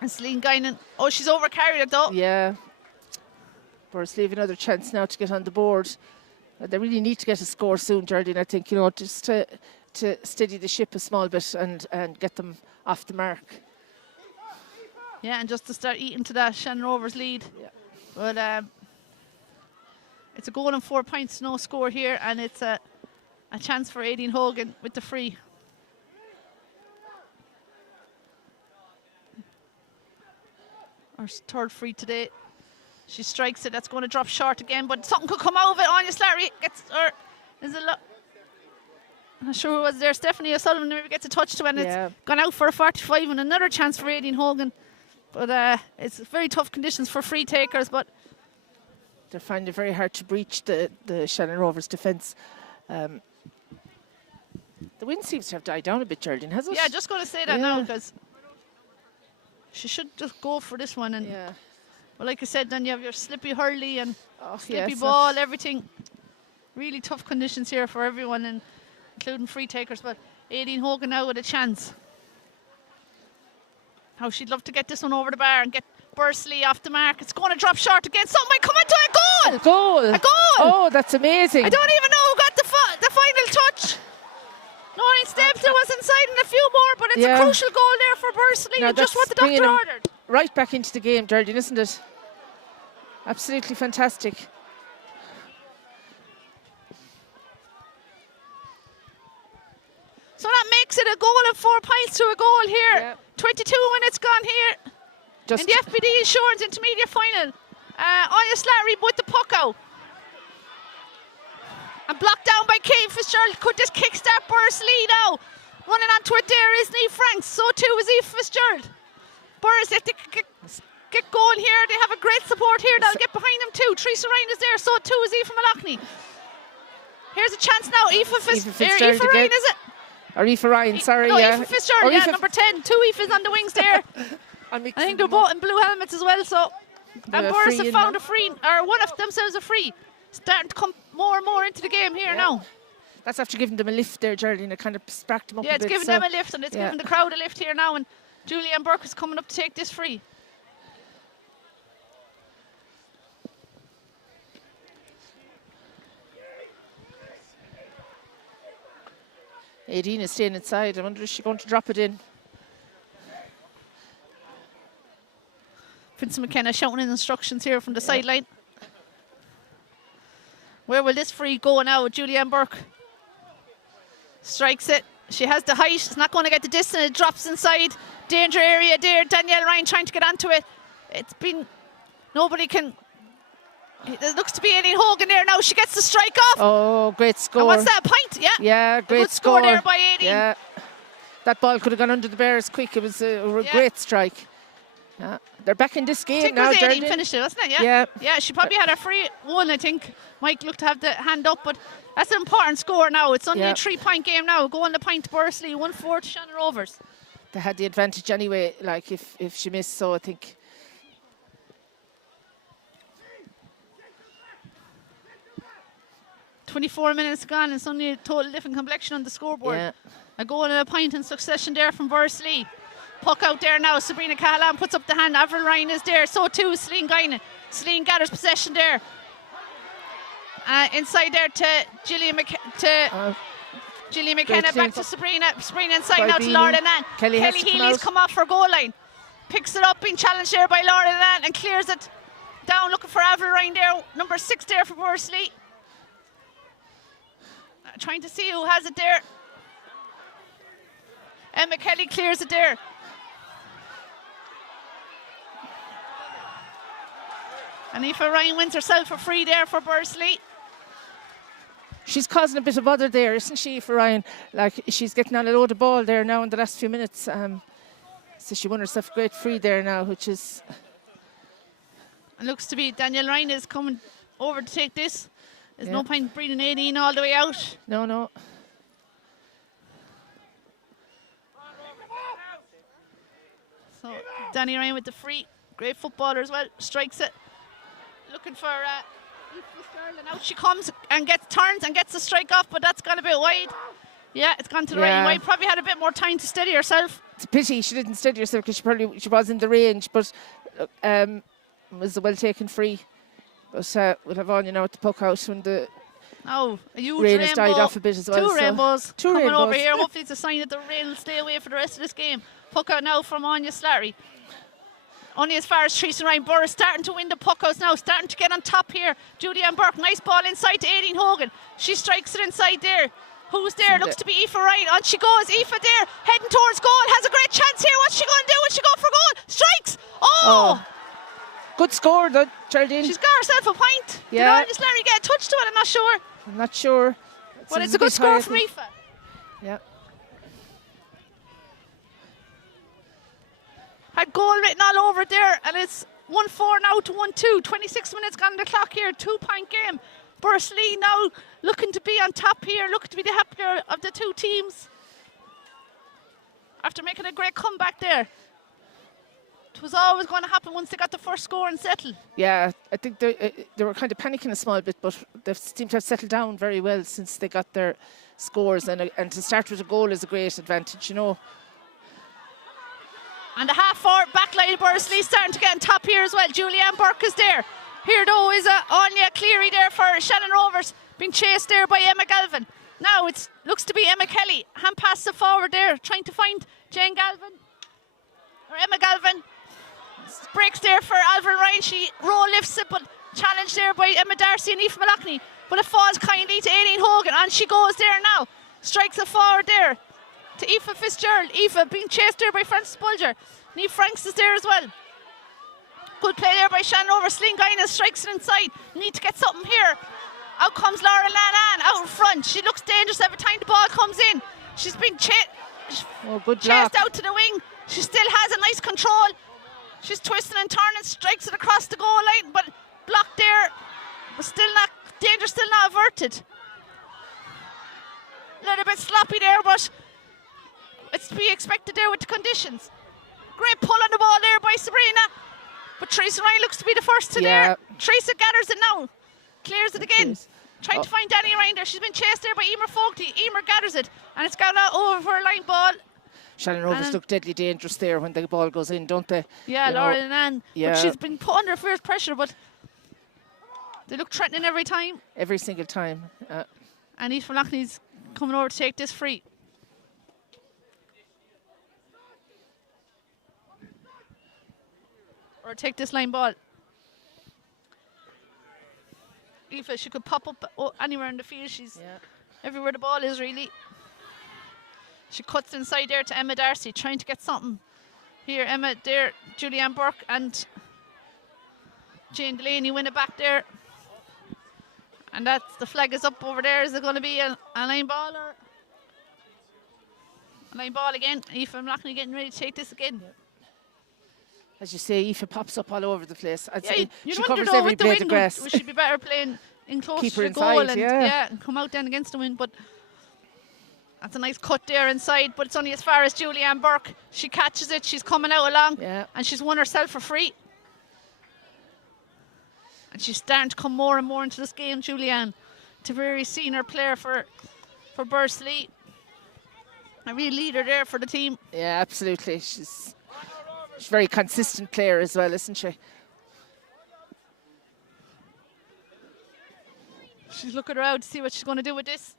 And Celine Guinan, oh, she's overcarried it though. Yeah. Bursley have another chance now to get on the board. They really need to get a score soon, Geraldine, I think, you know, just to steady the ship a small bit and get them off the mark. Yeah, and just to start eating to that Shannon Rovers lead. Yeah. But it's a goal and 4 points, no score here, and it's a chance for Aideen Hogan with the free. Our third free today. She strikes it. That's going to drop short again, but something could come out of it. Anya Slattery gets her. Is it? I'm not sure who was there. Stephanie O'Sullivan maybe gets a touch to it, and it's gone out for a 45, and another chance for Aideen Hogan. But it's very tough conditions for free takers, but they're finding it very hard to breach the Shannon Rovers defence. The wind seems to have died down a bit, Geraldine, has it? Yeah, just going to say that now, because she should just go for this one. And Well, like I said, then you have your slippy hurley and Oh, slippy yes, ball, everything. Really tough conditions here for everyone, and including free takers. But Aileen Hogan now with a chance. How she'd love to get this one over the bar and get Bursley off the mark. It's going to drop short again. Somebody come into a goal! A goal! A goal! Oh, that's amazing. I don't even know who got the final touch. Noreen Stapleton was inside and a few more, but it's a crucial goal there for Bursley. No, And just what the bringing doctor them ordered. right back into the game, Geraldine, isn't it? Absolutely fantastic. So that makes it a goal and 4 points to a goal here. Yeah. 22 minutes gone here Just in the FBD Insurance Intermediate Final. Anya Slattery with the puck out. And blocked down by Kate Fitzgerald. Could this kickstart Bursley now? Running onto it there is Niamh Franks. So too is Eve Fitzgerald. Bursley, if they get going here, they have a great support here. They'll get behind them too. Teresa Ryan is there. So too is Eve from Malachny. Here's a chance now. Eve Fitzgerald Ryan, again. is it? Or Aoife Ryan, sorry. No, yeah. Aoife Fitzgerald, Or Aoife number 10. 2 Aoifes on the wings there. I think they're both in blue helmets as well. So, and Boris have found a free, or one of themselves a free. Starting to come more and more into the game here now. That's after giving them a lift there, Geraldine. It kind of sparked them up a bit. Yeah, it's giving them a lift, and it's giving the crowd a lift here now. And Julianne Burke is coming up to take this free. Aideen is staying inside. I wonder if she's going to drop it in. Vincent McKenna shouting in instructions here from the sideline. Where will this free go now? Julianne Burke strikes it. She has the height. It's not going to get the distance. It drops inside. Danger area there. Danielle Ryan trying to get onto it. It's been... Nobody can... It looks to be Aileen Hogan there now. She gets the strike off. Oh, great score. And what's that? Point? Yeah. Yeah, great good score there by Aileen. Yeah. That ball could have gone under the bears quick. It was a great strike. Yeah. They're back in this game now, Aileen Geraldine. finished it, wasn't it? Yeah. Yeah. Yeah, she probably had a free one, I think. Mike looked to have the hand up, but that's an important score now. It's only a 3-point game now. Go on the point to Bursley, 1-4 to Shannon Rovers. They had the advantage anyway, like if she missed, so I think. 24 minutes gone, and suddenly a total different complexion on the scoreboard. Yeah. A goal and a point in succession there from Bursley. Puck out there now. Sabrina Callahan puts up the hand. Avril Ryan is there. So too is Celine Guinan. Celine gathers possession there. Inside there to Gillian McKenna. Back to Sabrina. Sabrina inside now to Laura Nan. Kelly Healy's come off for goal line. Picks it up, being challenged there by Laura Nan, and clears it down, looking for Avril Ryan there. Number 6 there for Bursley. Trying to see who has it there. Emma Kelly clears it there. And Aoife Ryan wins herself a free there for Bursley. She's causing a bit of bother there, isn't she, for Ryan? Like, she's getting on a load of ball there now in the last few minutes. So she won herself a great free there now, which is... It looks to be Danielle Ryan is coming over to take this. There's no point breathing Aileen all the way out. No. So Danny Ryan with the free. Great footballer as well. Strikes it. Looking for and out she comes and turns and gets the strike off, but that's gone a bit wide. Yeah, it's gone to the right wide. Probably had a bit more time to steady herself. It's a pity she didn't steady herself because she was in the range, but was a well taken free. But we'll have Anya now at the puck out when the a huge rain rainbow. has died off a bit as well. Two rainbows coming over here. here. Hopefully it's a sign that the rain will stay away for the rest of this game. Puck out now from Anya Slattery. Only as far as Teresa Ryan. Burris starting to win the puck outs now, starting to get on top here. Julianne Burke, nice ball inside to Aileen Hogan. She strikes it inside there. Who's there? Looks to be Aoife Ryan. On she goes. Aoife there, heading towards goal. Has a great chance here. What's she going to do? Will she go for goal? Strikes! Oh! Good score, though, Geraldine. She's got herself a point. Yeah. Did Anya Slattery get a touch to it? I'm not sure. I'm not sure. But it's a good score from Aoife. Yeah. Had goal written all over it there, and it's 1-4 now to 1-2. 26 minutes gone on the clock here. 2-point game. Bursley now looking to be on top here, looking to be the happier of the two teams after making a great comeback there. It was always going to happen once they got the first score and settled. Yeah, I think they were kind of panicking a small bit, but they seem to have settled down very well since they got their scores. And to start with a goal is a great advantage, you know. And the half-forward backline of Bursley starting to get on top here as well. Julianne Burke is there. Here, though, is Anya Cleary there for Shannon Rovers, being chased there by Emma Galvin. Now it looks to be Emma Kelly. Hand pass the forward there, trying to find Jane Galvin. Or Emma Galvin. Breaks there for Alvin Ryan. She roll lifts it, but challenged there by Emma Darcy and Aoife Malachney. But it falls kindly to Aileen Hogan, and she goes there now. Strikes it forward there to Aoife Fitzgerald. Aoife being chased there by Frances Bulger. Neve Franks is there as well. Good play there by Shannon over. Slingaina strikes it inside. Need to get something here. Out comes Laura Lanan out in front. She looks dangerous every time the ball comes in. She's been chased out to the wing. She still has a nice control. She's twisting and turning, strikes it across the goal line, but blocked there. But still not, danger still not averted. A little bit sloppy there, but it's to be expected there with the conditions. Great pull on the ball there by Sabrina. But Teresa Ryan looks to be the first to there. Teresa gathers it now. Clears it again. Trying to find Danny Ryan there. She's been chased there by Emer Fogarty. Emer gathers it, and it's gone out over for a line ball. Shannon Rovers look deadly dangerous there when the ball goes in, don't they? Yeah, Laura and Ann. Yeah. But she's been put under fierce pressure, but they look threatening every time. Every single time. And Aoife Malachney's coming over to take this free. Or take this line ball. Aoife, she could pop up anywhere in the field. She's everywhere the ball is, really. She cuts inside there to Emma Darcy, trying to get something. Here, Emma there, Julianne Burke and Jane Delaney win it back there. And that's the flag is up over there. Is it going to be a line ball or a line ball again? Aoife Malachney getting ready to take this again. As you say, Aoife pops up all over the place. I'd say she wonder covers every blade of grass. We should be better playing in close Keep to her the goal inside, and come out then against the wind. But that's a nice cut there inside, but it's only as far as Julianne Burke. She catches it, she's coming out along, and she's won herself for free. And she's starting to come more and more into this game, Julianne. Tipperary senior player for Bursley. A real leader there for the team. Yeah, absolutely. She's a very consistent player as well, isn't she? She's looking around to see what she's going to do with this.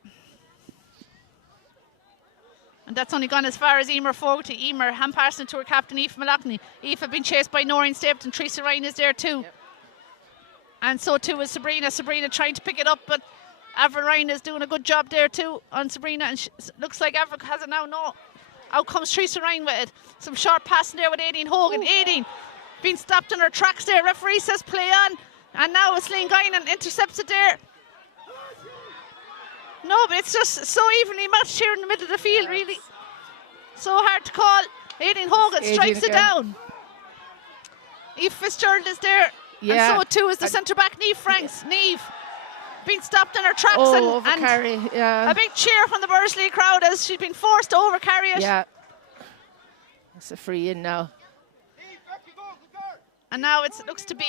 And that's only gone as far as Emer Fogarty. Emer hand passing to her captain, Aoife Malachney. Aoife being chased by Noreen Stapleton. Teresa Ryan is there too. And so too is Sabrina. Sabrina trying to pick it up, but Avril Ryan is doing a good job there too on Sabrina. And looks like Avril has it now. No. Out comes Teresa Ryan with it. Some short passing there with Aideen Hogan. Aideen being stopped in her tracks there. Referee says play on. And now it's Lane Guinan intercepts it there. No, but it's just so evenly matched here in the middle of the field, really. So hard to call. Aideen Hogan strikes it down. Eve Fitzgerald is there. And so too is the centre-back, Neve Franks. Neve being stopped in her tracks. Overcarry, a big cheer from the Bursley crowd as she's been forced to overcarry it. Yeah. It's a free in now. And now it looks to be...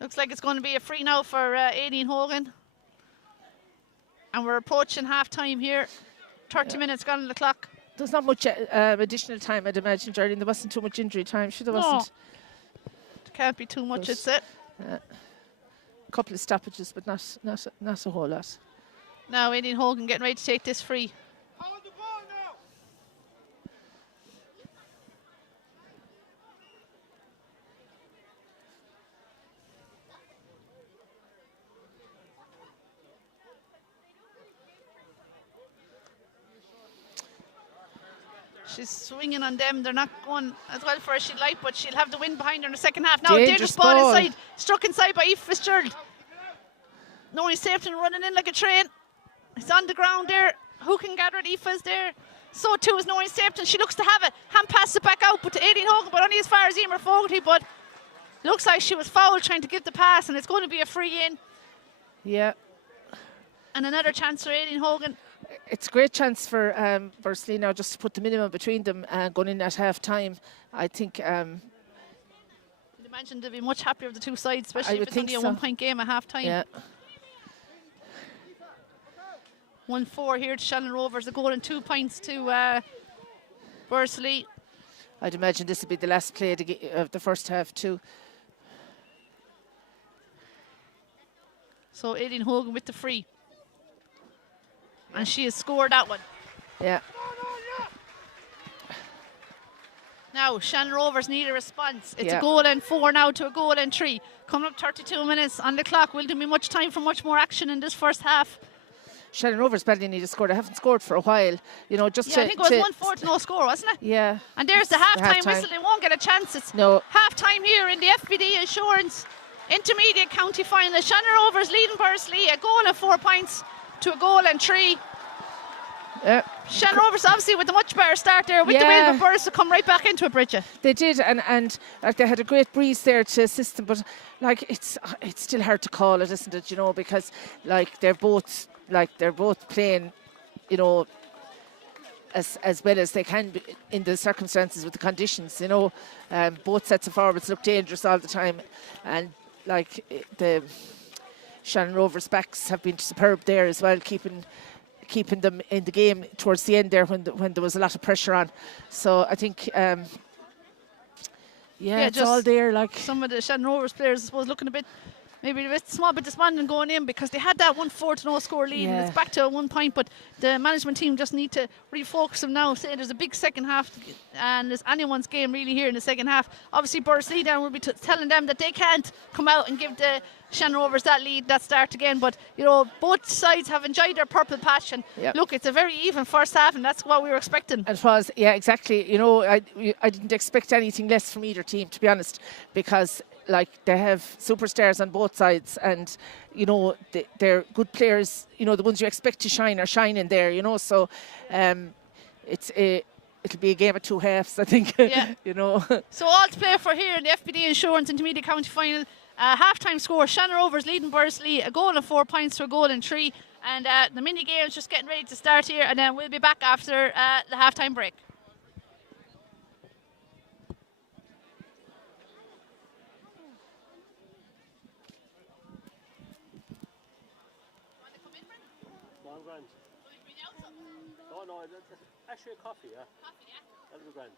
looks like it's going to be a free now for Aideen Hogan. And we're approaching half-time here. 30 minutes gone on the clock. There's not much additional time, I'd imagine, Geraldine. There wasn't too much injury time. There wasn't. It can't be too much, it's it. A couple of stoppages, but not a whole lot. Now Aideen Hogan getting ready to take this free. She's swinging on them. They're not going as well for as she'd like, but she'll have the wind behind her in the second half. Now, dangerous ball inside. Struck inside by Aoife Fitzgerald. Noreen Stapleton running in like a train. It's on the ground there. Who can gather it? Aoife's there. So too is Noreen Stapleton. She looks to have it. Hand pass it back out, but to Aideen Hogan, but only as far as Emer Fogarty. But looks like she was fouled trying to give the pass, and it's going to be a free in. Yeah. And another chance for Aideen Hogan. It's a great chance for Bursley now just to put the minimum between them going in at half time. I think. You'd imagine they'd be much happier of the two sides, I especially if would it's think only a so. 1 point game at half time. Yeah. 1-4 here to Shannon Rovers, a goal and 2 points to Bursley. I'd imagine this would be the last play of the first half too. So Aileen Hogan with the free. And she has scored that one. Yeah. Now, Shannon Rovers need a response. It's Yeah. a goal and 4 now to a goal and 3. Coming up 32 minutes on the clock. Will there be much time for much more action in this first half? Shannon Rovers badly need to score. They haven't scored for a while. You know, just Yeah, I think it was 1-4 to no score, wasn't it? Yeah. And there's the half-time half-time. whistle. They won't get a chance. It's No. half-time here in the FBD Insurance Intermediate County Final. Shannon Rovers leading Bursley. A goal and 4 points to a goal and 3. Yeah. Shannon Rovers obviously with a much better start there with the Yeah. win, but Bursley come right back into it, Bridget. They did, and like they had a great breeze there to assist them, but like it's still hard to call it, isn't it? You know, because like they're both playing, you know, as well as they can be in the circumstances with the conditions. You know, both sets of forwards look dangerous all the time, and like the Shannon Rovers backs have been superb there as well, keeping them in the game towards the end there when there was a lot of pressure on. So I think, it's all there. Like Some of the Shannon Rovers players, I suppose, looking maybe a bit small, but despondent going in because they had that 1-4 to no score lead, and it's back to a 1 point. But the management team just need to refocus them now. Say there's a big second half, and there's anyone's game really here in the second half. Obviously, Bursley down will be telling them that they can't come out and give the Shannon Rovers that lead, that start again. But you know, both sides have enjoyed their purple patch, and look, it's a very even first half, and that's what we were expecting. It was, yeah, exactly. You know, I didn't expect anything less from either team, to be honest, because like they have superstars on both sides, and you know they're good players. You know, the ones you expect to shine are shining there. You know, so it'll be a game of two halves, I think. Yeah. You know. So all to play for here in the FBD Insurance Intermediate County Final. Half-time score: Shannon Rovers leading Bursley, a goal and 4 points to a goal and 3. And the mini game's just getting ready to start here, and then we'll be back after the half-time break. No, that's actually a coffee, yeah. Coffee, yeah? That'll be grand.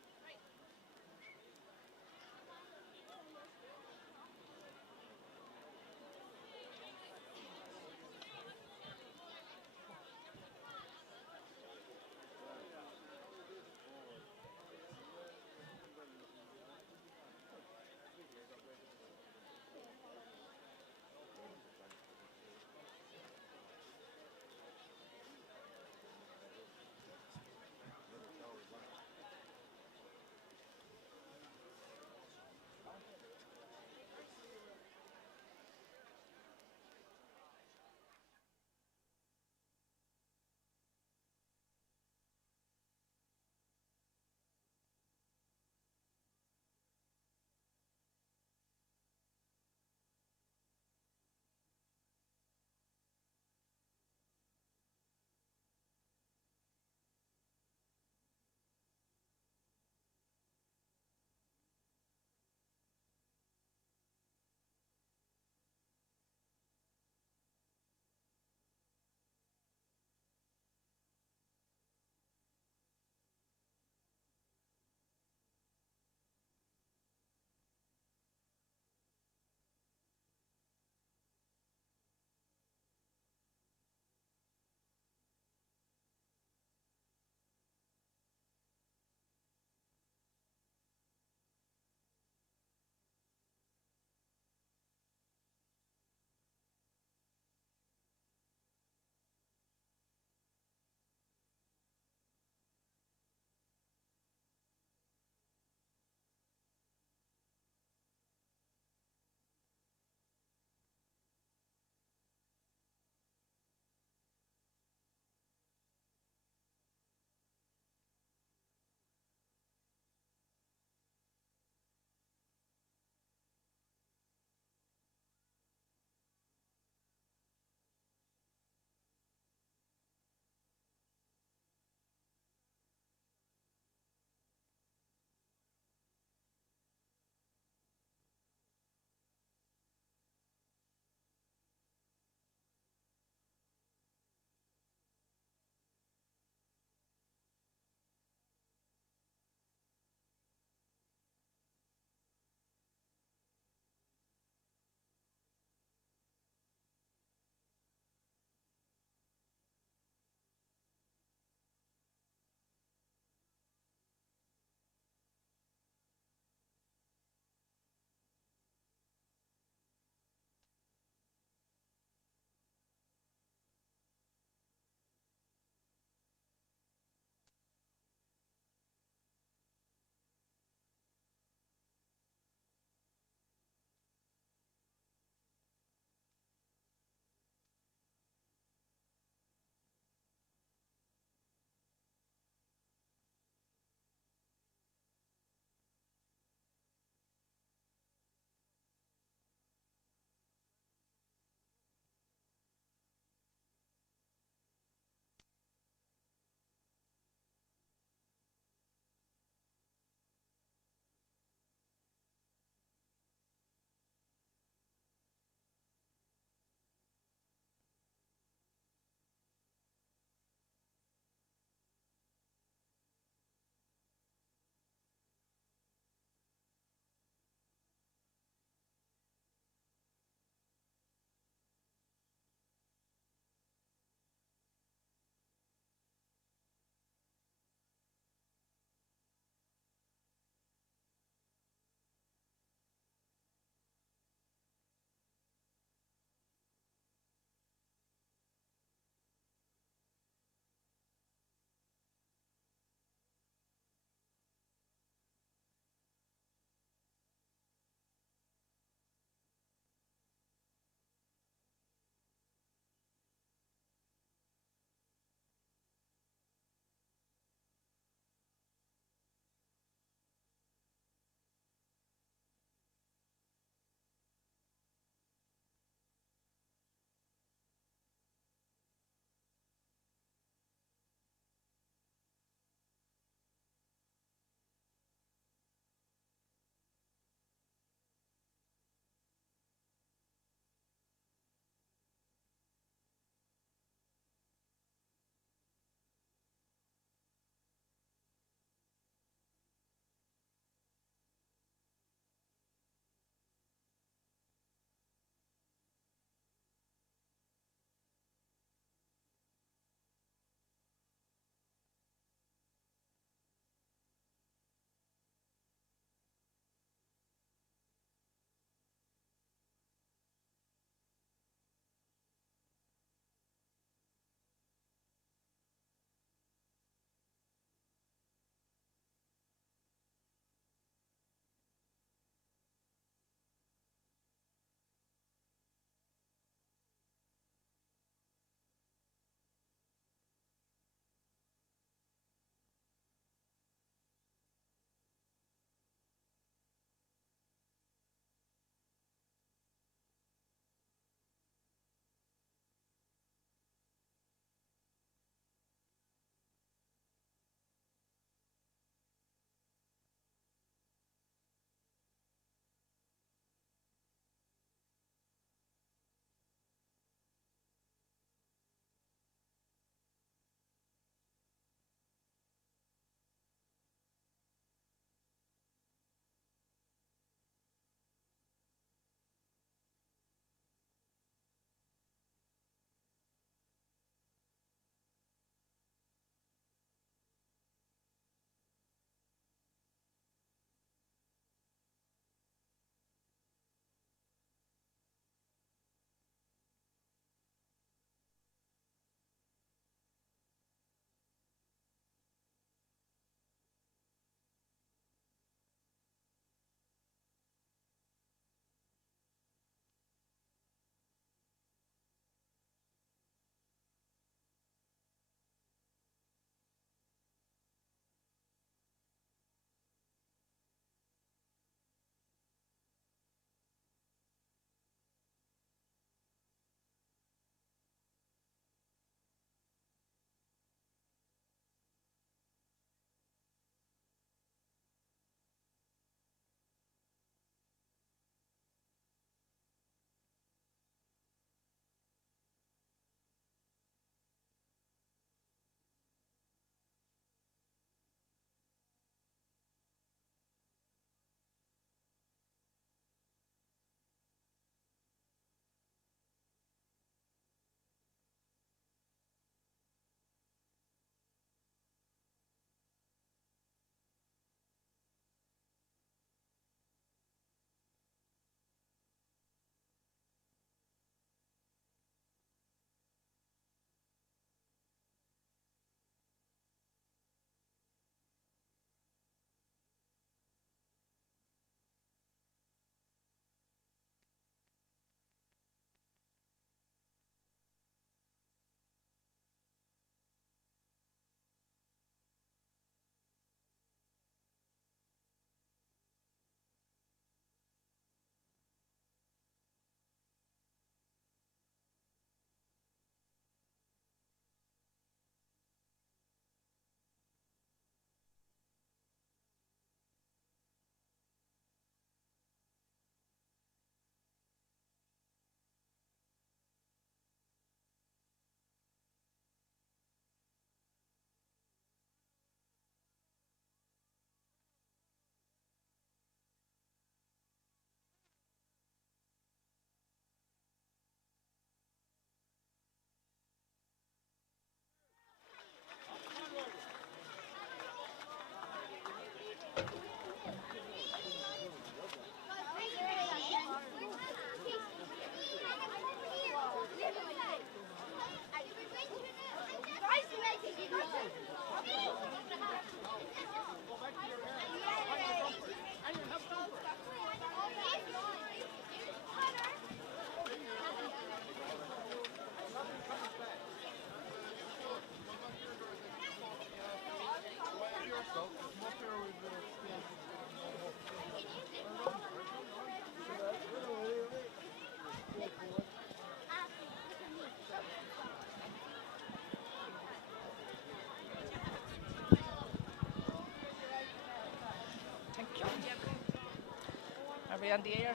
Are we on the air?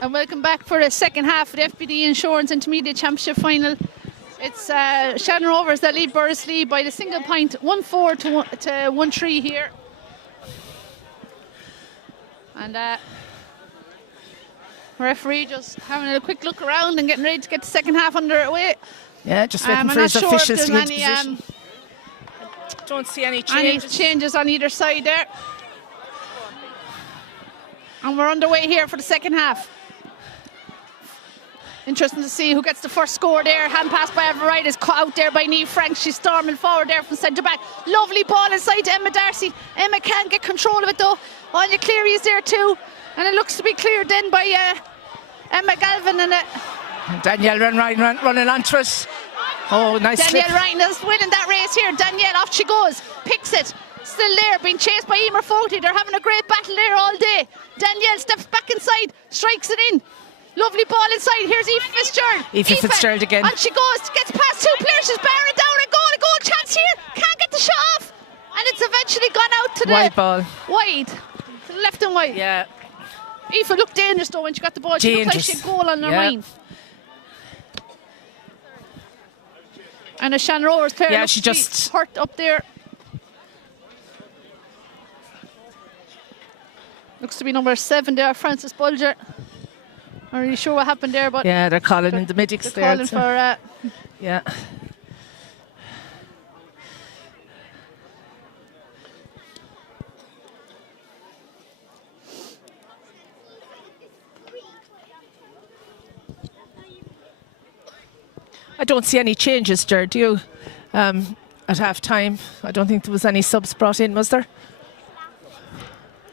And welcome back for the second half of the FBD Insurance Intermediate Championship final. It's Shannon Rovers that lead Bursley by the single point, 1-4 to 1-3 here. And referee just having a quick look around and getting ready to get the second half underway. Yeah, just waiting for his officials to get into position. Don't see any changes on either side there. And we're underway here for the second half. Interesting to see who gets the first score there. Hand pass by Everett is cut out there by Niamh Franks. She's storming forward there from centre back. Lovely ball inside to Emma Darcy. Emma can't get control of it though. Anya Cleary is there too. And it looks to be cleared then by Emma Galvin. And Danielle running onto it. Oh, nice Danielle slip. Ryan is winning that race here. Danielle, off she goes. Picks it. Still there, being chased by Emer Fogarty. They're having a great battle there all day. Danielle steps back inside, strikes it in. Lovely ball inside. Here's Aoife Fitzgerald. Aoife Fitzgerald again. And she goes, gets past two players. She's bearing down a goal chance here. Can't get the shot off. And it's eventually gone out to the wide ball. Wide. To the left and wide. Yeah. Aoife looked dangerous though when she got the ball. She looked like she had goal on her mind. And a Shannon Rovers player. Yeah, she just hurt up there. Looks to be number 7 there, Frances Bulger. Not really sure what happened there, but yeah, they're calling in the medics there. Calling for yeah. I don't see any changes, Ger, do you? At half time, I don't think there was any subs brought in, was there?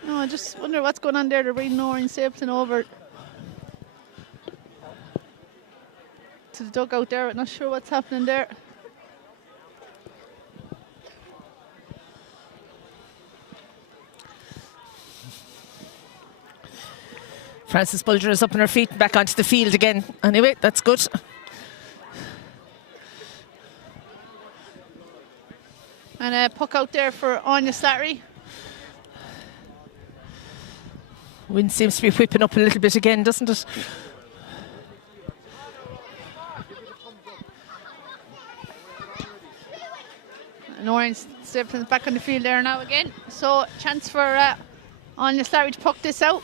No, I just wonder what's going on there. They're bringing Noreen Stapleton over to the dugout there. I'm not sure what's happening there. Frances Bulger is up on her feet and back onto the field again. Anyway, that's good. And a puck out there for Anya Slattery. Wind seems to be whipping up a little bit again, doesn't it? Noreen Stapleton's back on the field there now again. So chance for Anya Slattery to puck this out.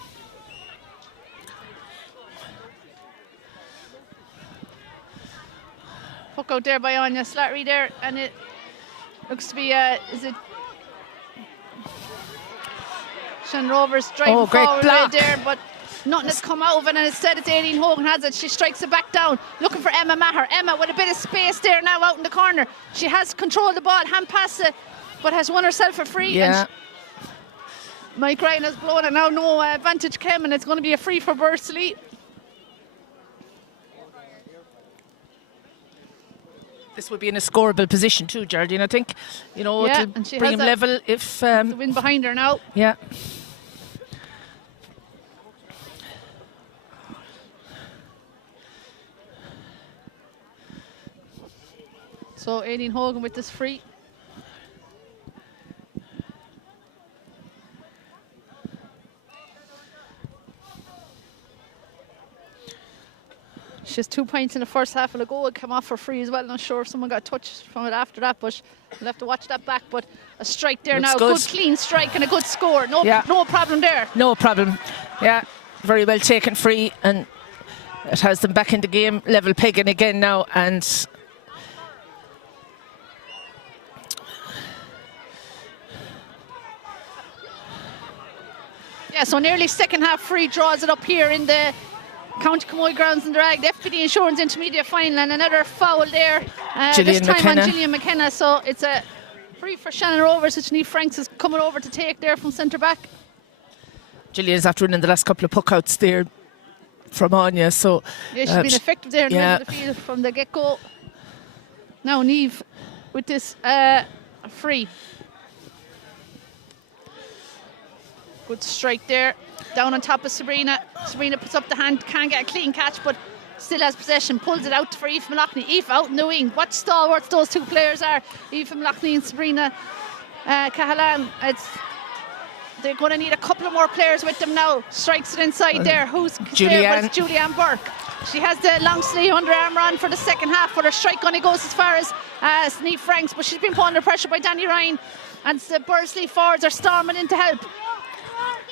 Puck out there by Anya Slattery there, and it looks to be is it Shannon Rovers driving forward right there, but nothing has come out of it, and instead it's Aileen Hogan has it. She strikes it back down, looking for Emma Maher. Emma with a bit of space there now out in the corner. She has control of the ball, hand pass it, but has won herself a free. Yeah. And Mike Ryan has blown it now, no advantage came, and it's going to be a free for Bursley. This would be in a scoreable position too, Geraldine, I think. You know, yeah, it'll bring him level if... the win behind her now. Yeah. So Aileen Hogan with this free. She has 2 points in the first half and a goal came off for free as well. Not sure if someone got touched from it after that, but we'll have to watch that back. But a strike there now, good clean strike and a good score. No problem there. No problem. Yeah, very well taken free, and it has them back in the game, level pegging again now, and Yeah, so nearly second half free draws it up here in the County Camogie grounds in the Rag, the FPD Insurance Intermediate Final, and another foul there. This time McKenna. on Gillian McKenna. So it's a free for Shannon Rovers, which Niamh Franks is coming over to take there from centre back. Gillian's after winning the last couple of puck outs there from Anya. So yeah, she's been effective there in the middle of the field from the get-go. Now Niamh with this free. Good strike there. Down on top of Sabrina. Sabrina puts up the hand, can't get a clean catch, but still has possession. Pulls it out for Aoife Malachney. Aoife out in the wing. What stalwarts those two players are. Aoife Malachney and Sabrina Cahalan. They're going to need a couple of more players with them now. Strikes it inside there. Who's there? It's Julianne Burke. She has the long sleeve under armour on for the second half, but her strike only goes as far as Niamh Franks, but she's been put under pressure by Danny Ryan, and the Bursley forwards are storming in to help.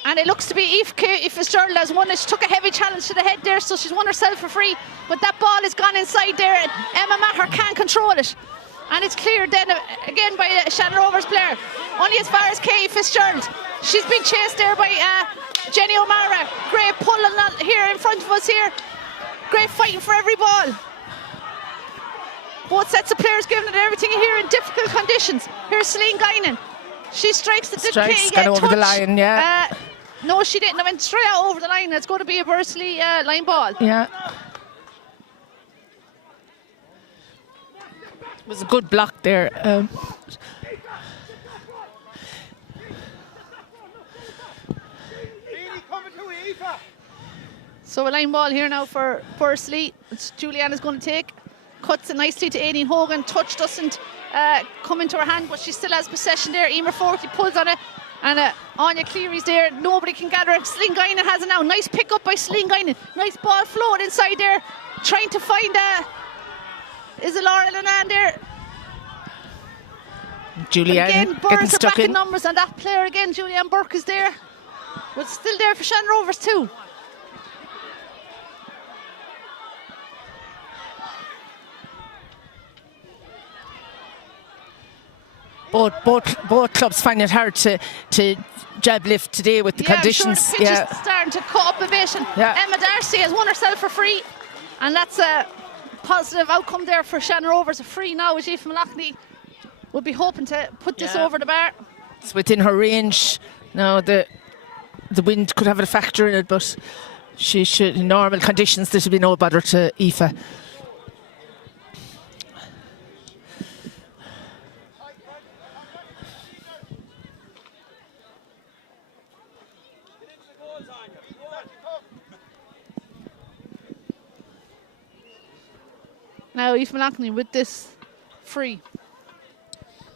And it looks to be Aoife Fitzgerald has won it. She took a heavy challenge to the head there, so she's won herself for free. But that ball has gone inside there, and Emma Maher can't control it. And it's cleared then again by a Shannon Rovers player. Only as far as Kay Fitzgerald. She's been chased there by Jenny O'Mara. Great pulling here in front of us here. Great fighting for every ball. Both sets of players giving it everything here in difficult conditions. Here's Celine Guinan. She strikes the got over the line, yeah. No, she didn't. I went straight out over the line. It's going to be a Bursley line ball. Yeah. It was a good block there. So a line ball here now for Bursley. It's Julianne is going to take. Cuts it nicely to Aideen Hogan. Touch doesn't come into her hand, but she still has possession there. Emer Forty pulls on it, and Anya Cleary's there. Nobody can gather it. Celine Guinan has it now. Nice pick up by Celine Guinan. Nice ball floated inside there, trying to find is it Laura Lenan there? Julianne again, getting Burns are stuck back in numbers, and that player again, Julianne Burke, is there. But still there for Shannon Rovers too. Both clubs find it hard to jab lift today with the conditions. I'm sure the pitch is starting to cut up a bit, and Emma Darcy has won herself for free, and that's a positive outcome there for Shannon Rovers. A free now, which Aoife Malachney would be hoping to put this over the bar. It's within her range. Now the wind could have a factor in it, but she should, in normal conditions, this would be no bother to Aoife. Now Aoife Malachney with this free.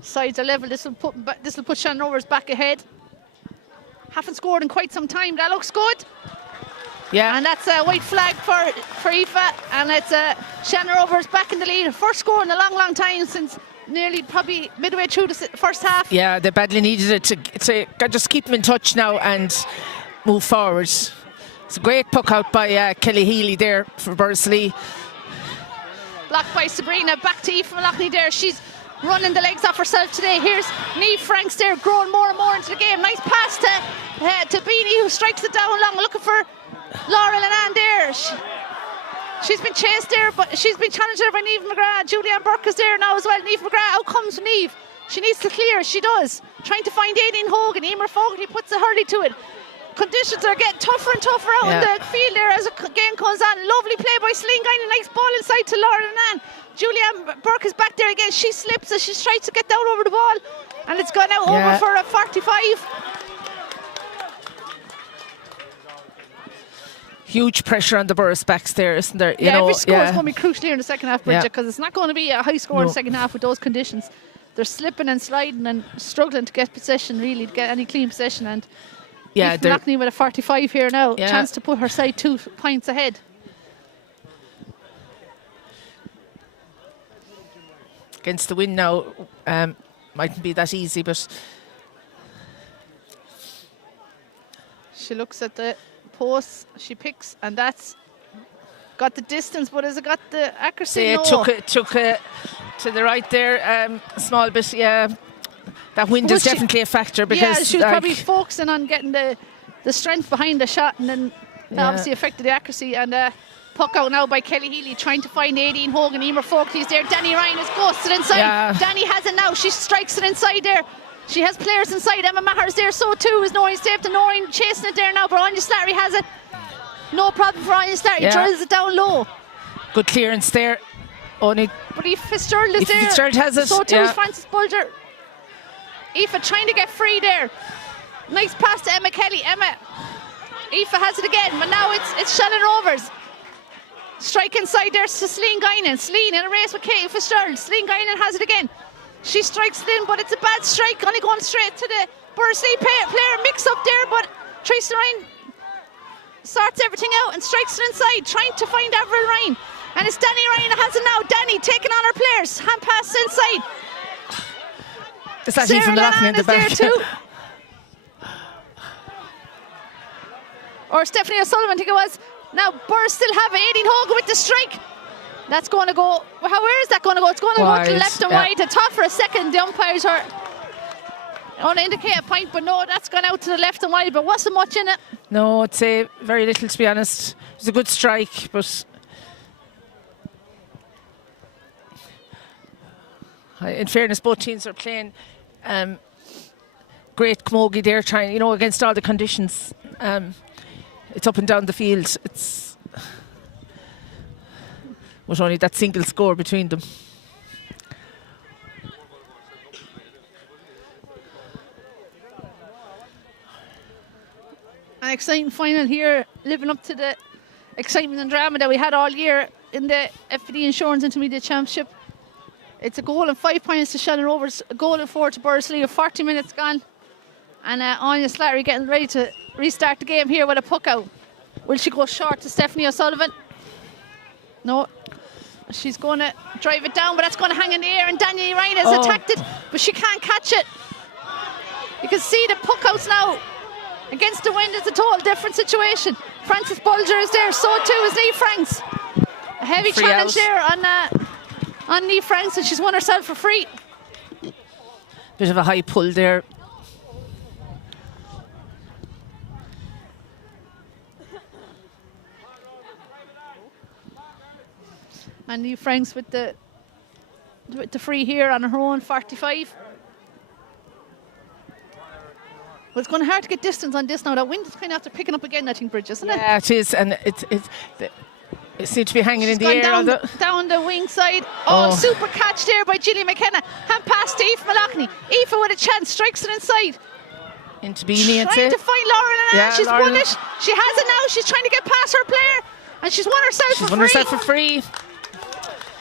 Sides are level. This will put Shannon Rovers back ahead. Haven't scored in quite some time. That looks good. Yeah. And that's a white flag for Aoife, and it's Shannon Rovers back in the lead. First score in a long time, since nearly probably midway through the first half. Yeah, they badly needed it to just keep them in touch now and move forward. It's a great puck out by Kelly Healy there for Bursley. Blocked by Sabrina. Back to Aoife Malachney there. She's running the legs off herself today. Here's Niamh Franks there, growing more and more into the game. Nice pass to Beanie, who strikes it down long, looking for Laura Lenan there. She's been chased there, but she's been challenged there by Niamh McGrath. Julianne Burke is there now as well. Niamh McGrath, out comes Niamh. She needs to clear, she does. Trying to find Aideen Hogan. Emer Fogarty puts a hurley to it. Conditions are getting tougher and tougher out in the field there as the game comes on. Lovely play by Celine Guinan. Nice ball inside to Laura Lenan. Julianne Burke is back there again. She slips as she tries to get down over the ball, and it's gone out over for a 45. Huge pressure on the Burrs backs there, isn't there? Every score is going to be crucial here in the second half, Bridget, because it's not going to be a high score in the second half with those conditions. They're slipping and sliding and struggling to get possession, really, to get any clean possession. And Aoife Malachney with a 45 here now, chance to put her side 2 points ahead. Against the wind now, mightn't be that easy, but she looks at the post, she picks, and that's got the distance, but has it got the accuracy? No. It took to the right there, a small bit. That wind is definitely a factor, because she was probably focusing on getting the the strength behind the shot, and then that obviously affected the accuracy. And puck out now by Kelly Healy, trying to find Aideen Hogan. Emer Folkley's there. Danny Ryan is ghosted inside. Yeah. Danny has it now. She strikes it inside there. She has players inside. Emma Maher's there, so too is Noreen Stapleton. Noreen chasing it there now, but Anya Slattery has it. No problem for Anya Slattery. Drills it down low. Good clearance there. Only. But Aoife Fitzgerald is Aoife there. Fitzgerald has it. So too is Frances Bulger. Aoife trying to get free there. Nice pass to Emma Kelly. Aoife has it again, but now it's Shannon Rovers. Strike inside there to Celine Guinan. Celine in a race with Katie Fitzgerald. Celine Guinan has it again. She strikes it in, but it's a bad strike. Only going straight to the Bursley player. Mix up there, but Tracy Ryan sorts everything out and strikes it inside, trying to find Avril Ryan. And it's Danny Ryan that has it now. Danny taking on her players. Hand pass inside. It's actually from Loughlin in the back. There too. Or Stephanie O'Sullivan, I think it was. Now Burrs still have Aideen Hogan with the strike. That's going to go. Where is that going to go? It's going to go to the left and wide. To top for a second. The umpires are on to indicate a point, but no, that's gone out to the left and wide. But wasn't much in it. No, I'd say very little, to be honest. It was a good strike, but in fairness, both teams are playing great camogie there, trying, against all the conditions. It's up and down the field. It's with only that single score between them. An exciting final here, living up to the excitement and drama that we had all year in the FD Insurance Intermediate Championship. It's a goal and 5 points to Shannon Rovers, a goal and 4 to Bursley, 40 minutes gone. And Anya Slattery getting ready to restart the game here with a puck out. Will she go short to Stephanie O'Sullivan? No. She's going to drive it down, but that's going to hang in the air, and Danielle Ryan has attacked it, but she can't catch it. You can see the puck outs now. Against the wind, it's a total different situation. Frances Bulger is there, so too is Niamh Franks. A heavy Free challenge out there on Niamh Franks, and she's won herself for free. Bit of a high pull there. And Niamh Franks with the free here on her own 45. Well, it's going to be hard to get distance on this now. That wind is kind of after picking up again, I think, Bridge, isn't it? Yeah, it is, and it seems to be hanging in the air. Down the wing side. Oh, super catch there by Gillian McKenna. Hand pass to Aoife Malachny. Aoife with a chance, strikes it inside. Into Beanie, trying to find Lauren, and she's Lauren won it. She has it now. She's trying to get past her player, and she's won herself for free.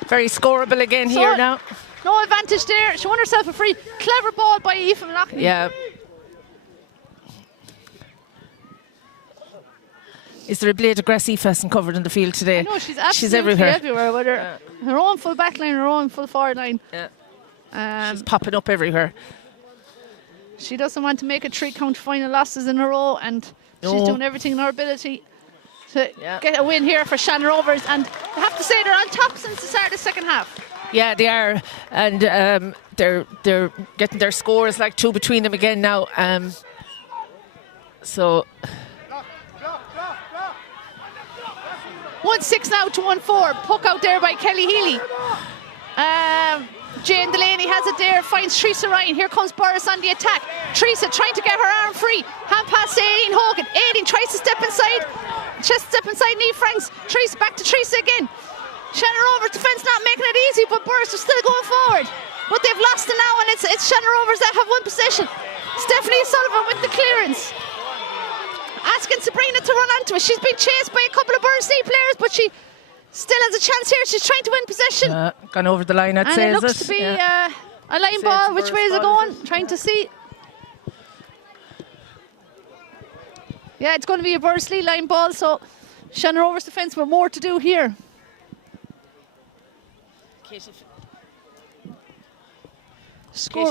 Very scoreable again here now. No advantage there. She won herself a free. Clever ball by Aoife Malachny. Yeah. Is there a blade of grass Aoife hasn't covered in the field today? I know, she's absolutely everywhere with her own full back line, her own full forward line. Yeah. She's popping up everywhere. She doesn't want to make a 3 count final losses in a row, and she's doing everything in her ability to get a win here for Shannon Rovers. And I have to say, they're on top since the start of the second half. Yeah, they are, and they're getting their scores like 2 between them again now. So 1-6 now to 1-4. Puck out there by Kelly Healy. Jane Delaney has it there, finds Teresa Ryan. Here comes Boris on the attack. Teresa trying to get her arm free. Hand pass to Aideen Hogan. Aideen tries to step inside. Niamh Franks. Teresa back to Teresa again. Shannon Rovers defence not making it easy, but Boris are still going forward. But they've lost it now, and it's Shannon Rovers that have one possession. Stephanie Sullivan with the clearance. Asking Sabrina to run onto it. She's been chased by a couple of Bursley players, but she still has a chance here. She's trying to win possession. Gone over the line, I'd say. And it looks to be a line ball. Which way is it going? Trying to see. Yeah, it's going to be a Bursley line ball, so Shannon Rovers defence with more to do here. Katie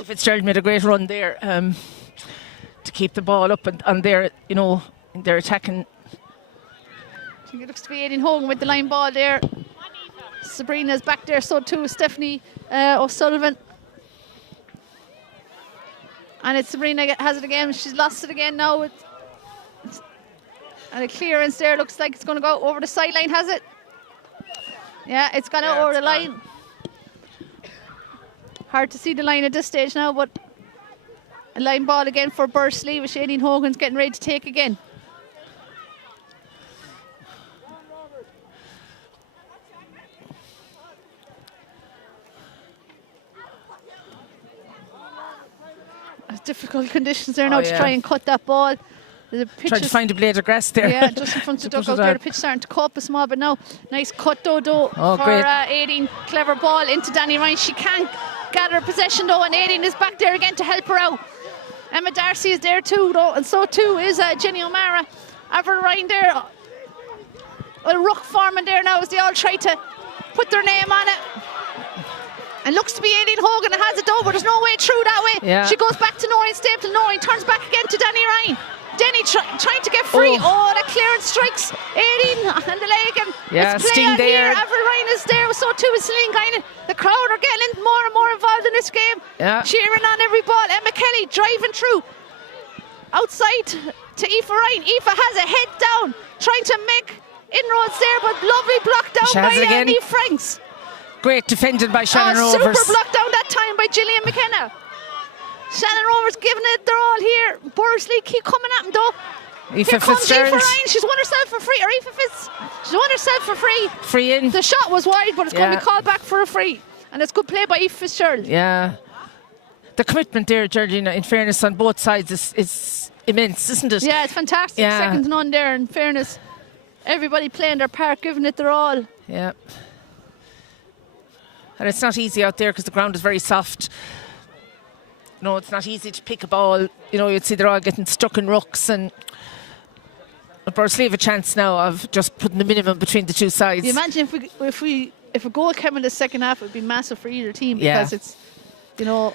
Fitzgerald made a great run there to keep the ball up and they're, they're attacking. I think it looks to be Aideen Hogan with the line ball there. Sabrina's back there, so too is Stephanie O'Sullivan. And it's Sabrina has it again. She's lost it again now. And a clearance there, looks like it's going to go over the sideline, has it? Yeah, it's gone out over the line. Hard to see the line at this stage now, but a line ball again for Bursley, which Aileen Hogan's getting ready to take again. Difficult conditions there now to try and cut that ball. The pitch Trying to find a blade of grass there. Yeah, just in front of the dugout there. The pitch starting to cope a small, but now nice cut for Aideen. Clever ball into Danny Ryan. She can't gather possession though, and Aideen is back there again to help her out. Emma Darcy is there too though, and so too is Jenny O'Mara. Avril Ryan there. Rook Foreman there now as they all try to put their name on it. And looks to be Aileen Hogan that has it though, but there's no way through that way. Yeah. She goes back to Noreen Stapleton. Noreen turns back again to Danny Ryan. Denny trying to get free. Oh, the clearance strikes Aileen on the leg. And it's play on there. Avril Ryan is there, so too is Celine Guinan. The crowd are getting more and more involved in this game. Yeah. Cheering on every ball. Emma Kelly driving through. Outside to Aoife Ryan. Aoife has a head down, trying to make inroads there, but lovely block down by Niamh Franks. Great defended by Shannon Rovers. Super block down that time by Gillian McKenna. Shannon Rovers giving it their all here. Bursley keep coming at him though. Here comes Aoife Ryan. She's won herself for free. Or she's won herself for free. Free in. The shot was wide, but it's going to be called back for a free. And it's good play by Aoife Fitzgerald. Yeah. The commitment there, Georgina, in fairness, on both sides is immense, isn't it? Yeah, it's fantastic. Yeah. Second to none there, in fairness. Everybody playing their part, giving it their all. Yeah. And it's not easy out there because the ground is very soft. No, it's not easy to pick a ball. You know, you'd see they're all getting stuck in rucks, and Bursley have a chance now of just putting the minimum between the two sides. You imagine if a goal came in the second half, it would be massive for either team because it's, you know,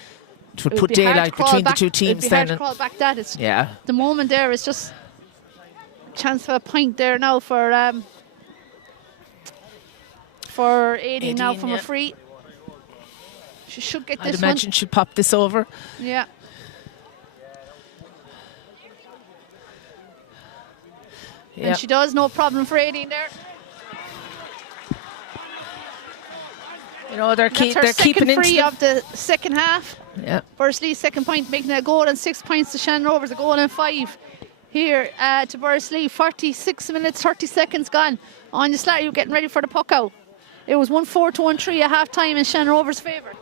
it would put daylight between the two teams. It'd be hard to crawl back that. It's the moment there is just a chance for a point there now for Aideen now from a free. She should get this one. I'd imagine she'll pop this over. Yeah. And she does, no problem for Aideen there. You know, they're keeping into free of the second half. Yeah. Bursley, second point, making a goal, and 6 points to Shannon Rovers, a goal and 5 here to Bursley. 46 minutes, 30 seconds gone. Anya Slattery getting ready for the puck out. It was 1-4 to 1-3 at half time in Shannon Rovers' favour.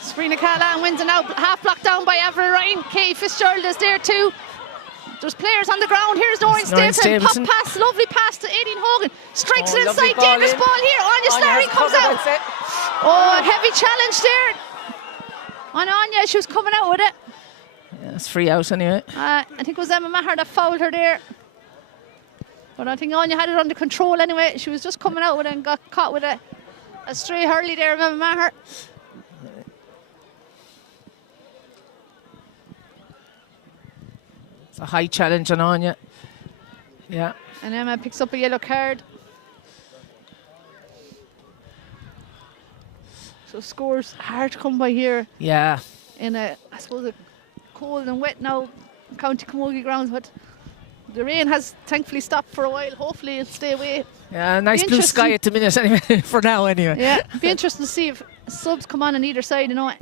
Sabrina Callahan wins it now, half blocked down by Avril Ryan. Kay Fitzgerald is there too. There's players on the ground. Here's Noreen Stapleton. Pop pass, lovely pass to Aileen Hogan. Strikes it inside, dangerous ball here. Anya Slattery comes out. Oh, a heavy challenge there on Anya. She was coming out with it. Yeah, it's free out anyway. I think it was Emma Maher that fouled her there. But I think Anya had it under control anyway. She was just coming out with it and got caught with a stray hurley there of Emma Maher. It's a high challenge on Anya. Yeah. And Emma picks up a yellow card. So scores hard to come by here. Yeah. In I suppose, a cold and wet now County Camogie grounds, but the rain has thankfully stopped for a while. Hopefully it'll stay away. Yeah, nice blue sky at the minute anyway, for now anyway. Yeah, be interesting to see if subs come on either side, you know.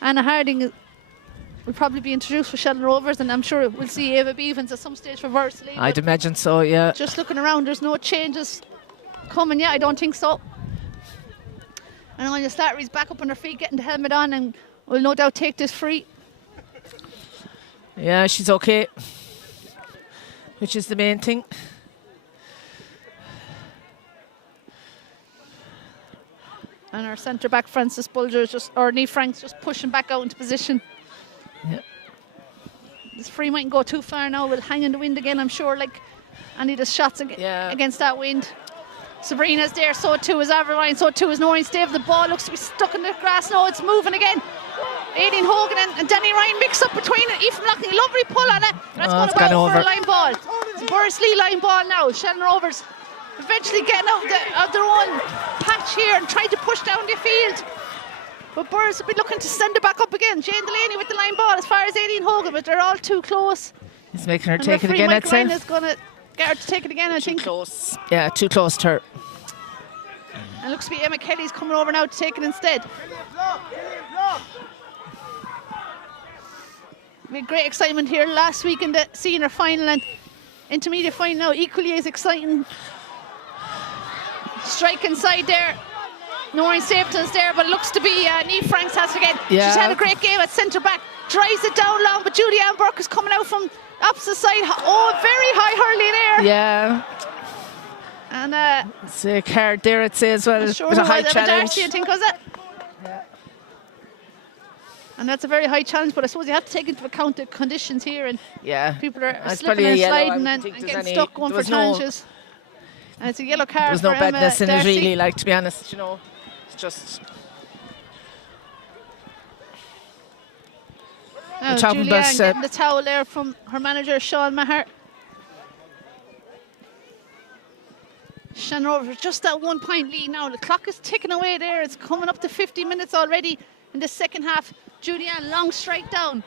Anna Harding will probably be introduced for Shannon Rovers, and I'm sure we'll see Ava Beavens at some stage for Bursley. I'd imagine so, yeah. Just looking around, there's no changes coming yet, I don't think so. And Anya Slattery's back up on her feet, getting the helmet on, and will no doubt take this free. Yeah, she's okay, which is the main thing. And our centre back Frances Bulger or Niamh Franks just pushing back out into position. Yeah. This free mightn't go too far now. We'll hang in the wind again, I'm sure, like any of the shots against that wind. Sabrina's there, so too is Avril Ryan, so too is Noreen Stave. The ball looks to be stuck in the grass now, it's moving again. Aileen Hogan and Danny Ryan mix up between it. Aoife Loughlin, lovely pull on it. That's going to go over a line ball. It's a Bursley line ball now. Shannon Rovers eventually getting out of their own patch here and trying to push down the field. But Burrs will be looking to send it back up again. Jane Delaney with the line ball as far as Aileen Hogan, but they're all too close. He's making her And take it referee again, Mike I'd say. Ryan is going to get her to take it again, I think. Close. Yeah, too close to her. And looks to be Emma Kelly's coming over now to take it instead. We had great excitement here last week in the senior final and intermediate final now. Equally as exciting. Strike inside there. Noreen Stapleton's there, but it looks to be Niamh Franks has it again. Yeah. She's had a great game at centre back. Drives it down long, but Julianne Burke is coming out from opposite side. Oh, very high hurley there. Yeah. And It's a card there, I'd say, as well. sure With a who high was it? Emma challenge. Darcy, I think, was it? Yeah. And that's a very high challenge, but I suppose you have to take into account the conditions here, and Yeah. people are That's slipping probably a and yellow. I sliding wouldn't and think there's getting any- stuck going there for was no- challenges. And it's a yellow card There's no for Emma badness in it, Darcy. really, like, to be honest, you know. It's just... Now We're talking Julianne about, getting the towel there from her manager, Sean Maher. Shannon Rovers just that 1 point lead now. The clock is ticking away there. It's coming up to 50 minutes already in the second half. Julianne, long strike down.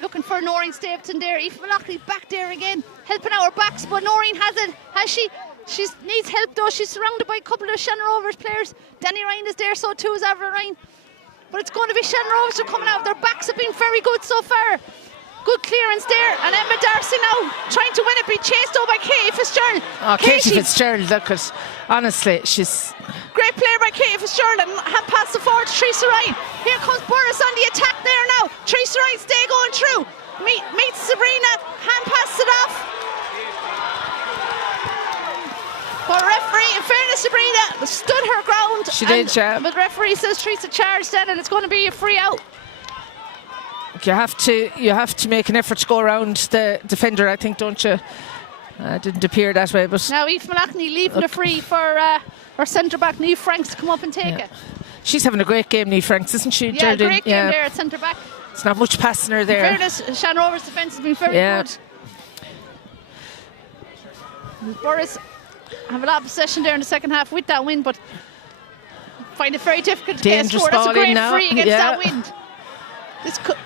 Looking for Noreen Stapleton there. Aoife Malachy back there again, helping out her backs, but Noreen has it. Has she? She needs help though. She's surrounded by a couple of Shannon Rovers players. Danny Ryan is there, so too is Avril Ryan. But it's going to be Shannon Rovers who are coming out. Their backs have been very good so far. Good clearance there, and Emma Darcy now trying to win it, being chased over by Katie Fitzgerald. Oh, Katie Fitzgerald, look at... Honestly, she's... Great player by Katie Fitzgerald, and hand pass the forward to Teresa Ryan. Here comes Burris on the attack there now. Teresa Ryan stay going through. Meets Sabrina, hand pass it off. But referee, in fairness, Sabrina stood her ground. She did, yeah. But referee says Teresa charged then, and it's going to be a free out. You have to make an effort to go around the defender, I think, don't you? Didn't appear that way, but... Now Aoife Malachy leaving the free for her centre-back, Niamh Franks, to come up and take it. She's having a great game, Niamh Franks, isn't she, Yeah, Geraldine? great game there at centre-back. It's not much passing her In there. fairness, Shannon Rovers' defence has been very good. Burris have a lot of possession there in the second half with that wind, but find it very difficult to get a Dangerous score. That's a ball in great now. free against Yeah. that wind.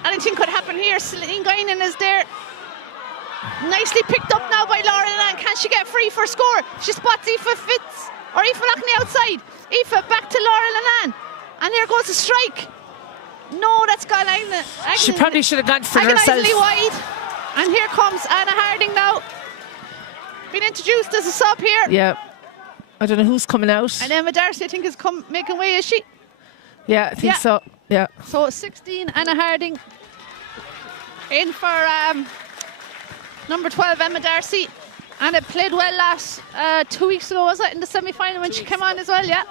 Anything could happen here. Celine Guinan is there. Nicely picked up now by Laura Lenan. Can she get free for a score? She spots Aoife Fitz, or Aoife Loughney outside. Aoife back to Laura Lenan. And there goes a strike. No, that's gone She probably should have gone for it herself. agonisingly wide. And here comes Anna Harding now. Been introduced as a sub here. Yeah. I don't know who's coming out. And Emma Darcy, I think, is making way, is she? Yeah, I think Yeah. so. Yeah. So 16, Anna Harding. In for number 12, Emma Darcy. And it played well last 2 weeks ago, was it, in the semi-final when she came on as well, yeah.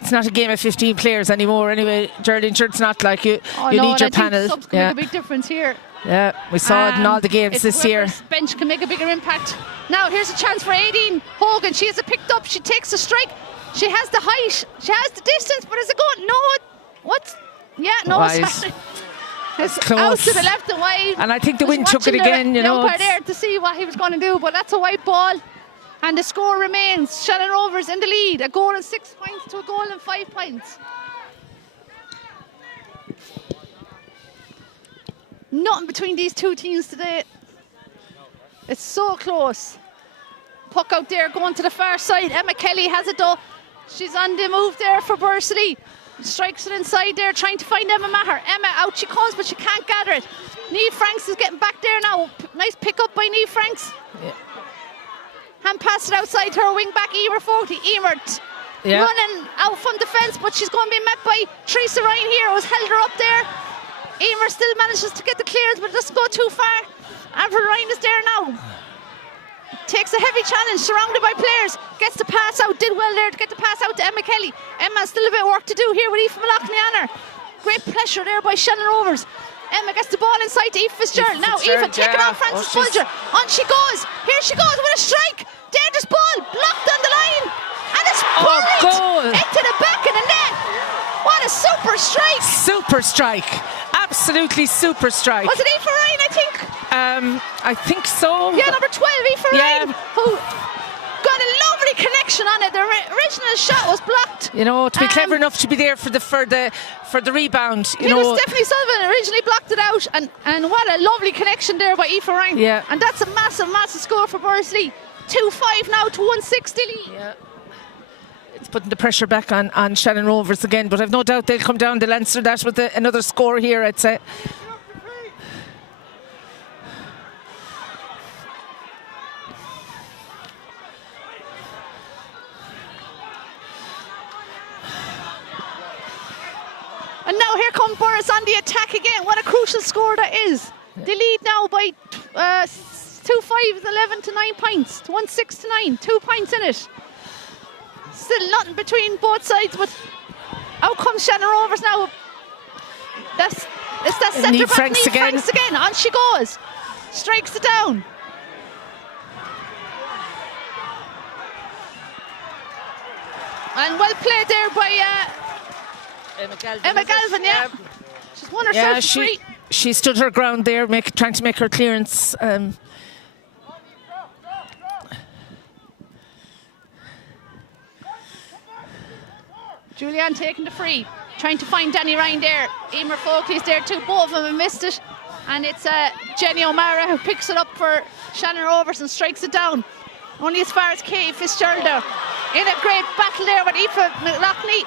It's not a game of 15 players anymore anyway, Geraldine. Sure, it's not like you Oh, need no, your and I think panel. subs can make a big difference here. Yeah, we saw it in all the games this year. Bench can make a bigger impact. Now here's a chance for Aideen Hogan. She has it picked up. She takes a strike. She has the height. She has the distance. But is it going? No. What's? Yeah, no. Wide. Sorry. It's Close. out to the left and wide. And I think the Was wind took it watching again, you the know. umpire there to see what he was going to do. But that's a white ball. And the score remains Shannon Rovers in the lead. A goal and 6 points to a goal and 5 points. Nothing between these two teams today. It's so close. Puck out there going to the far side. Emma Kelly has it though. She's on the move there for Bursity. Strikes it inside there, trying to find Emma Maher. Emma out she comes, but she can't gather it. Niamh Franks is getting back there now. Nice pick up by Niamh Franks. Yeah. Hand pass it outside to her wing back, Emer 40. Emer running out from defence, but she's going to be met by Teresa Ryan here, who's held her up there. Emer still manages to get the clearance, but it doesn't go too far. Avril Ryan is there now. Takes a heavy challenge, surrounded by players. Gets the pass out, did well there to get the pass out to Emma Kelly. Emma still a bit of work to do here with Aoife Malachy on her. Great pressure there by Shannon Rovers. Emma gets the ball inside to Aoife Fitzgerald. Now Aoife taking on Frances Bulger. On she goes. Here she goes with a strike. Dangerous ball, blocked on the line. And it's pulled into the back of the net. What a super strike. Super strike. Absolutely super strike. Was it Aoife Ryan, I think? I think so. Yeah, number 12, Aoife Ryan, who got connection on it. The original shot was blocked. You know, to be clever enough to be there for the rebound. You know, Stephanie Sullivan originally blocked it out, and what a lovely connection there by Aoife Ryan. Yeah. And that's a massive score for Borsley. 2-5 now to 1-6 Dilly. Yeah. It's putting the pressure back on Shannon Rovers again, but I've no doubt they'll come down. They'll answer that with another score here, I'd say. And now here comes Boris on the attack again. What a crucial score that is. They lead now by 2-5, 11 to 9 points. 1-6 to 9. 2 points in it. Still nothing between both sides, but out comes Shannon Rovers now. It's that centre back, Franks again. Franks again. On she goes. Strikes it down. And well played there by Emma Galvin, yeah. She's won herself a free. She stood her ground there, trying to make her clearance. Julianne taking the free, trying to find Danny Ryan there. Emer Folkley's there too, both of them have missed it. And it's Jenny O'Mara who picks it up for Shannon Rovers and strikes it down. Only as far as Katie Fitzgerald there. In a great battle there with Aoife McLaughlin.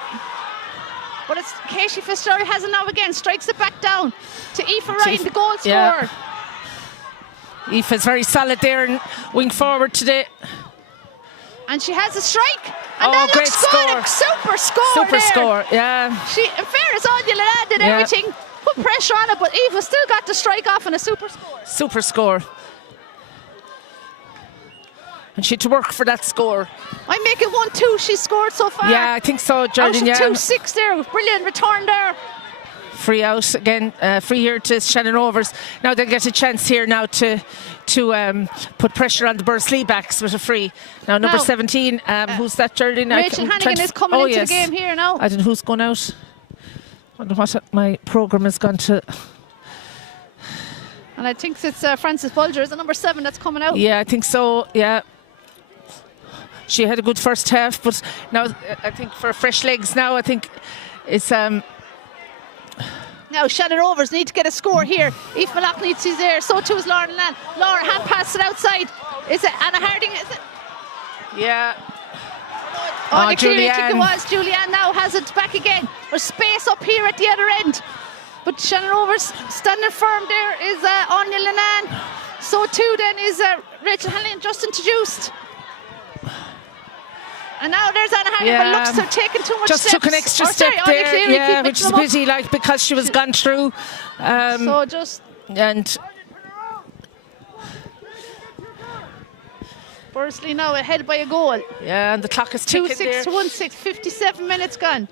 But it's Katie Fitzgerald has it now again, strikes it back down to Aoife Ryan, the goal scorer. Yeah. Aoife's very solid there and wing forward today. And she has a strike. And that great looks good. A super score Super there. score, yeah. In fairness, Anya Lalande did everything, put pressure on it, but Aoife still got the strike off and a super score. Super score. And she had to work for that score. I make it 1-2 she's scored so far. Yeah, I think so, Geraldine. Out of 2-6 there. Brilliant return there. Free out again, free here to Shannon Rovers. Now they'll get a chance here now to put pressure on the Bursley backs with a free. Now number 17, who's that, Geraldine? Rachel Hannigan is coming into the game here now. I don't know who's going out. I don't know what my programme has gone to. And I think it's Frances Bulger, is it number 7 that's coming out? Yeah, I think so, yeah. She had a good first half, but now I think for fresh legs now, I think it's... Now Shannon Rovers need to get a score here. Aoife McLaughlin is there, so too is Laura Land. Laura hand pass it outside. Is it Anna Harding? Is it? Yeah. Julianne. I think it was. Julianne now has it back again. There's space up here at the other end. But Shannon Rovers standing firm there is Anya Lennon. So too then is Rachel Hanlon just introduced. And now there's Anna Harding, but looks to have taken too much just steps. Took an extra step there, which is busy, like, because she was gone through. So just... And... Bursley now ahead by a goal. Yeah, and the clock is ticking 2-6 to 1-6, 57 minutes gone.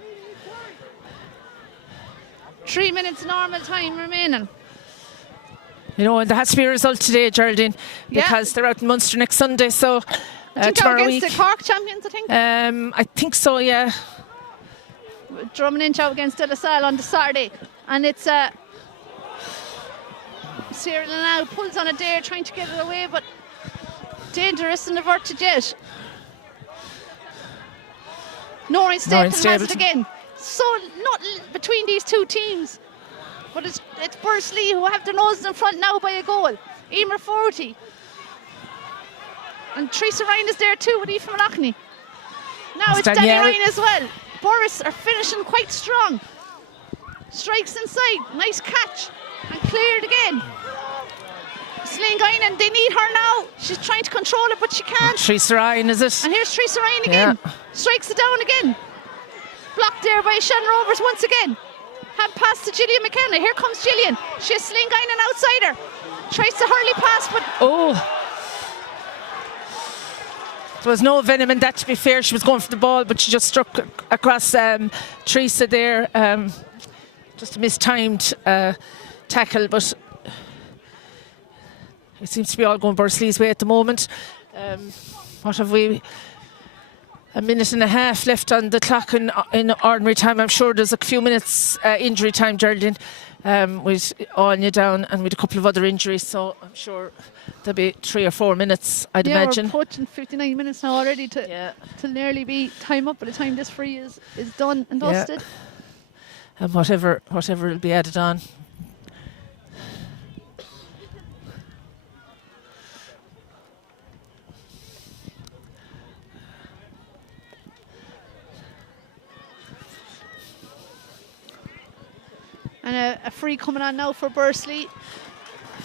3 minutes normal time remaining. You know, and there has to be a result today, Geraldine, because they're out in Munster next Sunday, so... tomorrow week. Against the Cork champions, I think? I think so, yeah. Drumming inch out against De La Salle on the Saturday. And it's Cyril now pulls on a dare, trying to get it away, but dangerous and averted yet. Noreen Stapleton has it again. So not between these two teams. But it's Bursley who have their noses in front now by a goal. Emer 40. And Teresa Ryan is there too with Aoife McLaughlin. Now it's Danny Ryan as well. Boris are finishing quite strong. Strikes inside, nice catch. And cleared again. Celine Guinan, they need her now. She's trying to control it, but she can't. Teresa Ryan, is it? And here's Teresa Ryan again. Strikes it down again. Blocked there by Shannon Rovers once again. Hand pass to Gillian McKenna. Here comes Gillian. She has Celine Guinan outside her. Tries to hurley pass, but... There was no venom in that, to be fair. She was going for the ball, but she just struck across Teresa there. Just a mistimed tackle, but it seems to be all going Bursley's way at the moment. What have we? A minute and a half left on the clock in ordinary time. I'm sure there's a few minutes injury time, Geraldine, with Anya down and with a couple of other injuries. So I'm sure there'll be 3 or 4 minutes, I'd imagine. Yeah, we're approaching 59 minutes now already to nearly be time up by the time this free is done and dusted. And whatever will be added on. And a free coming on now for Bursley.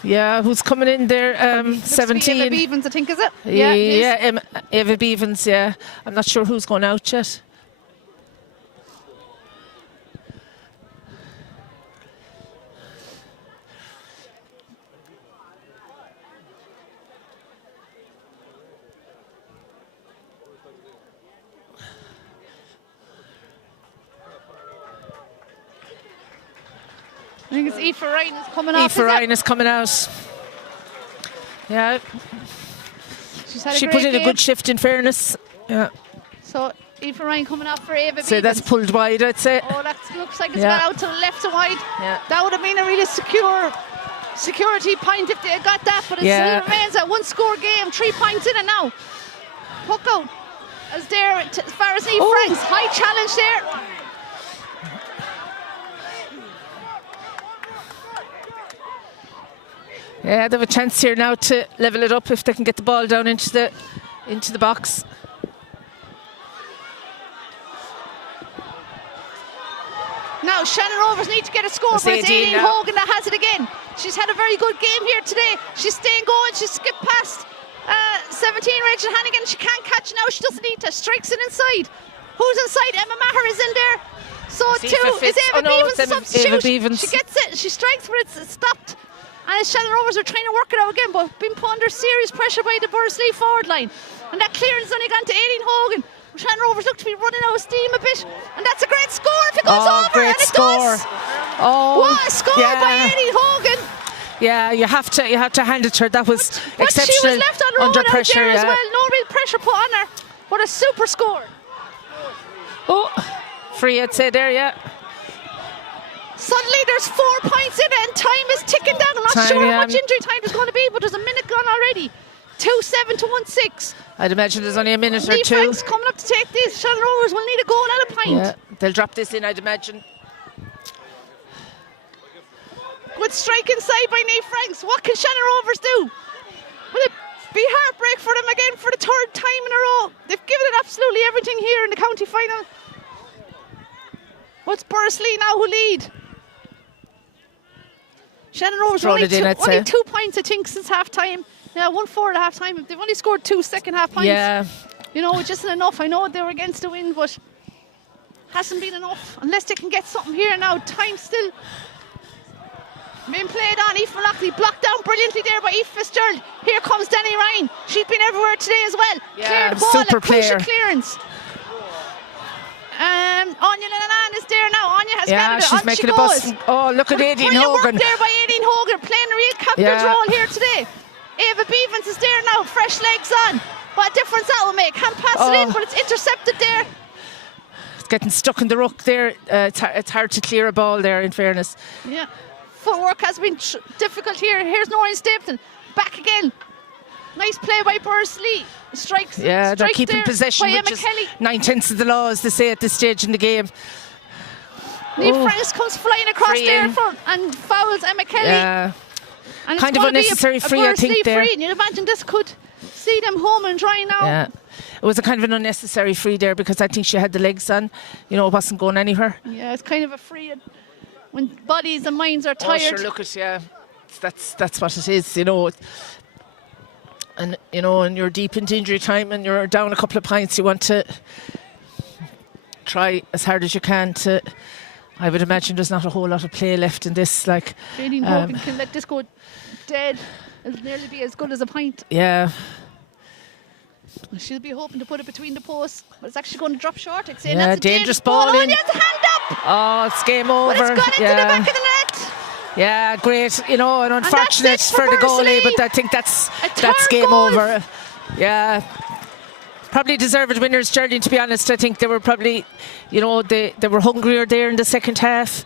Yeah, who's coming in there? 17. Eva Beavens, I think, is it? Yeah, Eva Beavens, yeah. I'm not sure who's going out yet. I think it's Aoife Ryan is coming off. Aoife Ryan is coming out. Yeah. She put in a good shift, in fairness. Yeah. So Aoife Ryan coming off for Eva Beavens. So that's pulled wide, I'd say. Oh, that looks like it's gone out to the left and wide. Yeah. That would have been a really security point if they had got that, but it still remains a 1-score game, 3 points in it now. Hook out as there as far as Eve Franks. High challenge there. Yeah, they have a chance here now to level it up if they can get the ball down into the box. Now Shannon Rovers need to get a score, but it's Aileen Hogan that has it again. She's had a very good game here today. She's staying going. She skipped past 17 Rachel Hannigan. She can't catch now. She doesn't need to. Strikes it inside. Who's inside? Emma Maher is in there. So is Eva Beavens the substitute. She gets it. She strikes, but it's stopped. And Shannon Rovers are trying to work it out again, but being put under serious pressure by the Bursley forward line. And that clearance only gone to Aileen Hogan. Shannon Rovers look to be running out of steam a bit. And that's a great score if it goes over, and it does. What a score by Aileen Hogan. Yeah, you have to hand it to her. That was exceptional. She was left on under pressure as well. No real pressure put on her. What a super score. Oh, free, I'd say there, yeah. Suddenly there's 4 points in it and time is ticking down. I'm not sure how much injury time there's going to be, but there's a minute gone already. 2-7 to 1-6. I'd imagine there's only a minute or two. Frank's coming up to take this. Shannon Rovers will need a goal and a point. Yeah, they'll drop this in, I'd imagine. Good strike inside by Niamh Franks. What can Shannon Rovers do? Will it be heartbreak for them again for the 3rd time in a row? They've given it absolutely everything here in the county final. What's Bursley now who lead? Shannon Rovers only 2 points, I think, since half time. Yeah, 1-4 at half time. They've only scored 2 second half points. Yeah. You know, which isn't enough. I know they were against the wind, but hasn't been enough unless they can get something here now. Time still being played on. Aoife Malachley blocked down brilliantly there by Aoife Fitzgerald. Here comes Danny Ryan. She's been everywhere today as well. Yeah, cleared the ball, super player. Crucial clearance. Anya Lenanan is there now. Anya has gathered it. She's making a bus. Oh, look at Aileen Hogan. There by Aileen Hogan, playing a real captain's role here today. Eva Beavens is there now, fresh legs on. What a difference that will make. Can't pass it in, but it's intercepted there. It's getting stuck in the ruck there. It's hard to clear a ball there, in fairness. Yeah. Footwork has been difficult here. Here's Noreen Stapleton. Back again. Nice play by Bursley. Strikes. Yeah, they're keeping possession, which is 9/10 of the law, as they say at this stage in the game. Niamh Franks comes flying across there and fouls Emma Kelly. Yeah. And kind of unnecessary free, I think, there. Free. And you'd imagine this could see them home and dry now. Yeah. It was a kind of an unnecessary free there because I think she had the legs on. You know, it wasn't going anywhere. Yeah, it's kind of a free when bodies and minds are tired. Oh, sure, look at, yeah. That's what it is, you know. And, you know, and you're deep into injury time and you're down a couple of points, you want to try as hard as you can to... I would imagine there's not a whole lot of play left in this. Like, Aileen Hogan can let this go dead. It'll nearly be as good as a pint. Yeah. She'll be hoping to put it between the posts, but it's actually going to drop short. I'd say. Yeah, that's a dangerous ball in. Oh, yes, hand up! Oh, it's game over. But it's gone into the back of the net. Yeah, great. You know, and unfortunate for the goalie, but I think that's game over. Yeah. Probably deserved winners, Geraldine, to be honest. I think they were probably, you know, they were hungrier there in the second half.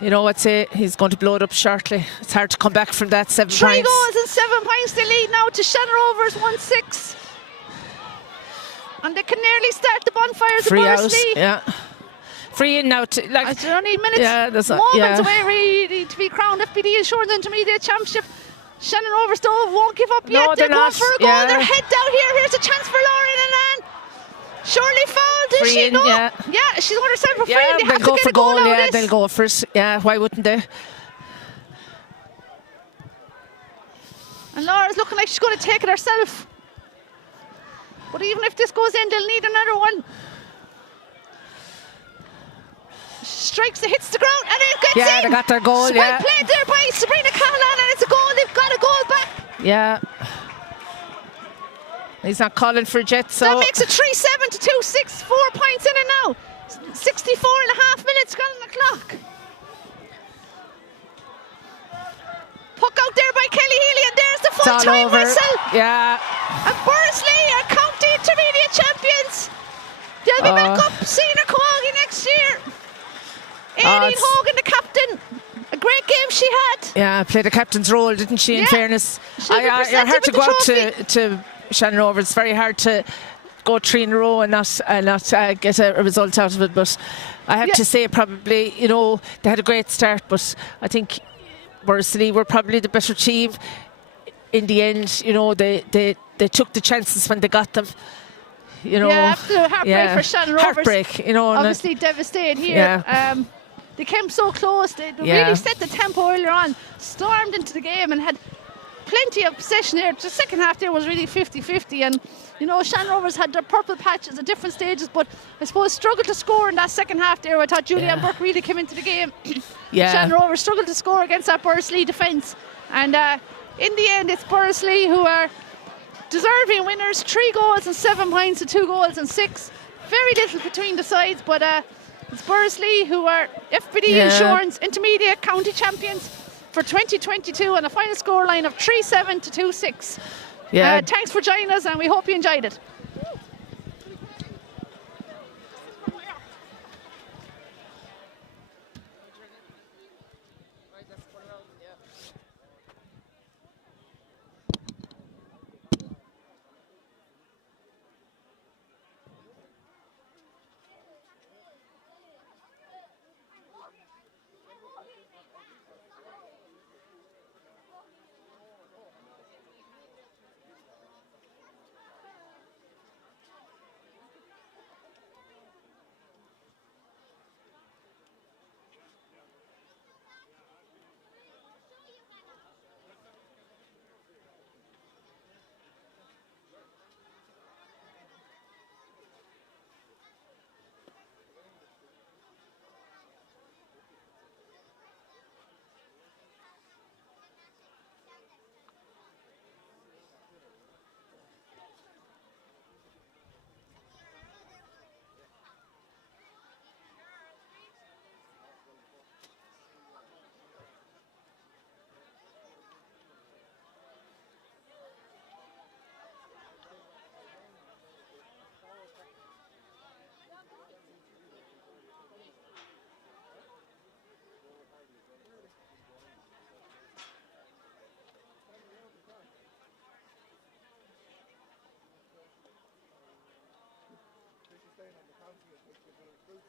You know, I'd say he's going to blow it up shortly. It's hard to come back from that. 7 3 points. goals and 7 points they lead now to Shannon Rovers 1-6. And they can nearly start the bonfires Free at out, Bursley. yeah. Free in now. Like, They're only minutes, yeah, moments away really to be crowned FBD Insurance Intermediate Championship. Shannon Rovers though won't give up yet. they're They're going not. for a goal. Yeah. They're head down here. Here's a chance for Lauren and Anne. Surely fouled, is Free she? in, No. yeah. She's on herself for free. yeah, And they have they'll go to for get a goal out of yeah, this. they'll go first. Yeah, why wouldn't they? And Laura's looking like she's going to take it herself. But even if this goes in, they'll need another one. Strikes, it hits the ground, and it gets in. Yeah, they got their goal, Well yeah. played there by Sabrina Callahan, and it's a goal. They've got a goal back. Yeah. He's not calling for Jet, so... That makes it 3-7 to 2-6. 4 points in it now. 64 and a half minutes gone on the clock. Puck out there by Kelly Healy, and there's the full-time whistle. Yeah. And Bursley are county intermediate champions. They'll be back up senior camogie next year. Aileen Hogan, the captain. A great game she had. Yeah, played a captain's role, didn't she, in fairness? It's hard to with go out the to Shannon Rovers. It's very hard to go 3 in a row and not get a result out of it. But I have to say, probably, you know, they had a great start, but I think Bursley were probably the better team in the end. You know, they took the chances when they got them. You know, absolute heartbreak for Shannon Rovers. Heartbreak, you know. Obviously devastated here. Yeah. They came so close. They really set the tempo earlier on, stormed into the game and had plenty of possession here. The second half there was really 50-50, and you know, Shannon Rovers had their purple patches at different stages, but I suppose struggled to score in that second half there. I thought Julianne Burke really came into the game. Shannon Rovers struggled to score against that Bursley defence, and in the end it's Bursley who are deserving winners. 3 goals and 7 points to 2 goals and 6. Very little between the sides, but it's Bursley who are FBD Insurance Intermediate County Champions for 2022 on a final scoreline of 3-7 to 2-6. Thanks for joining us, and we hope you enjoyed it. Staying on the county, which is a fruit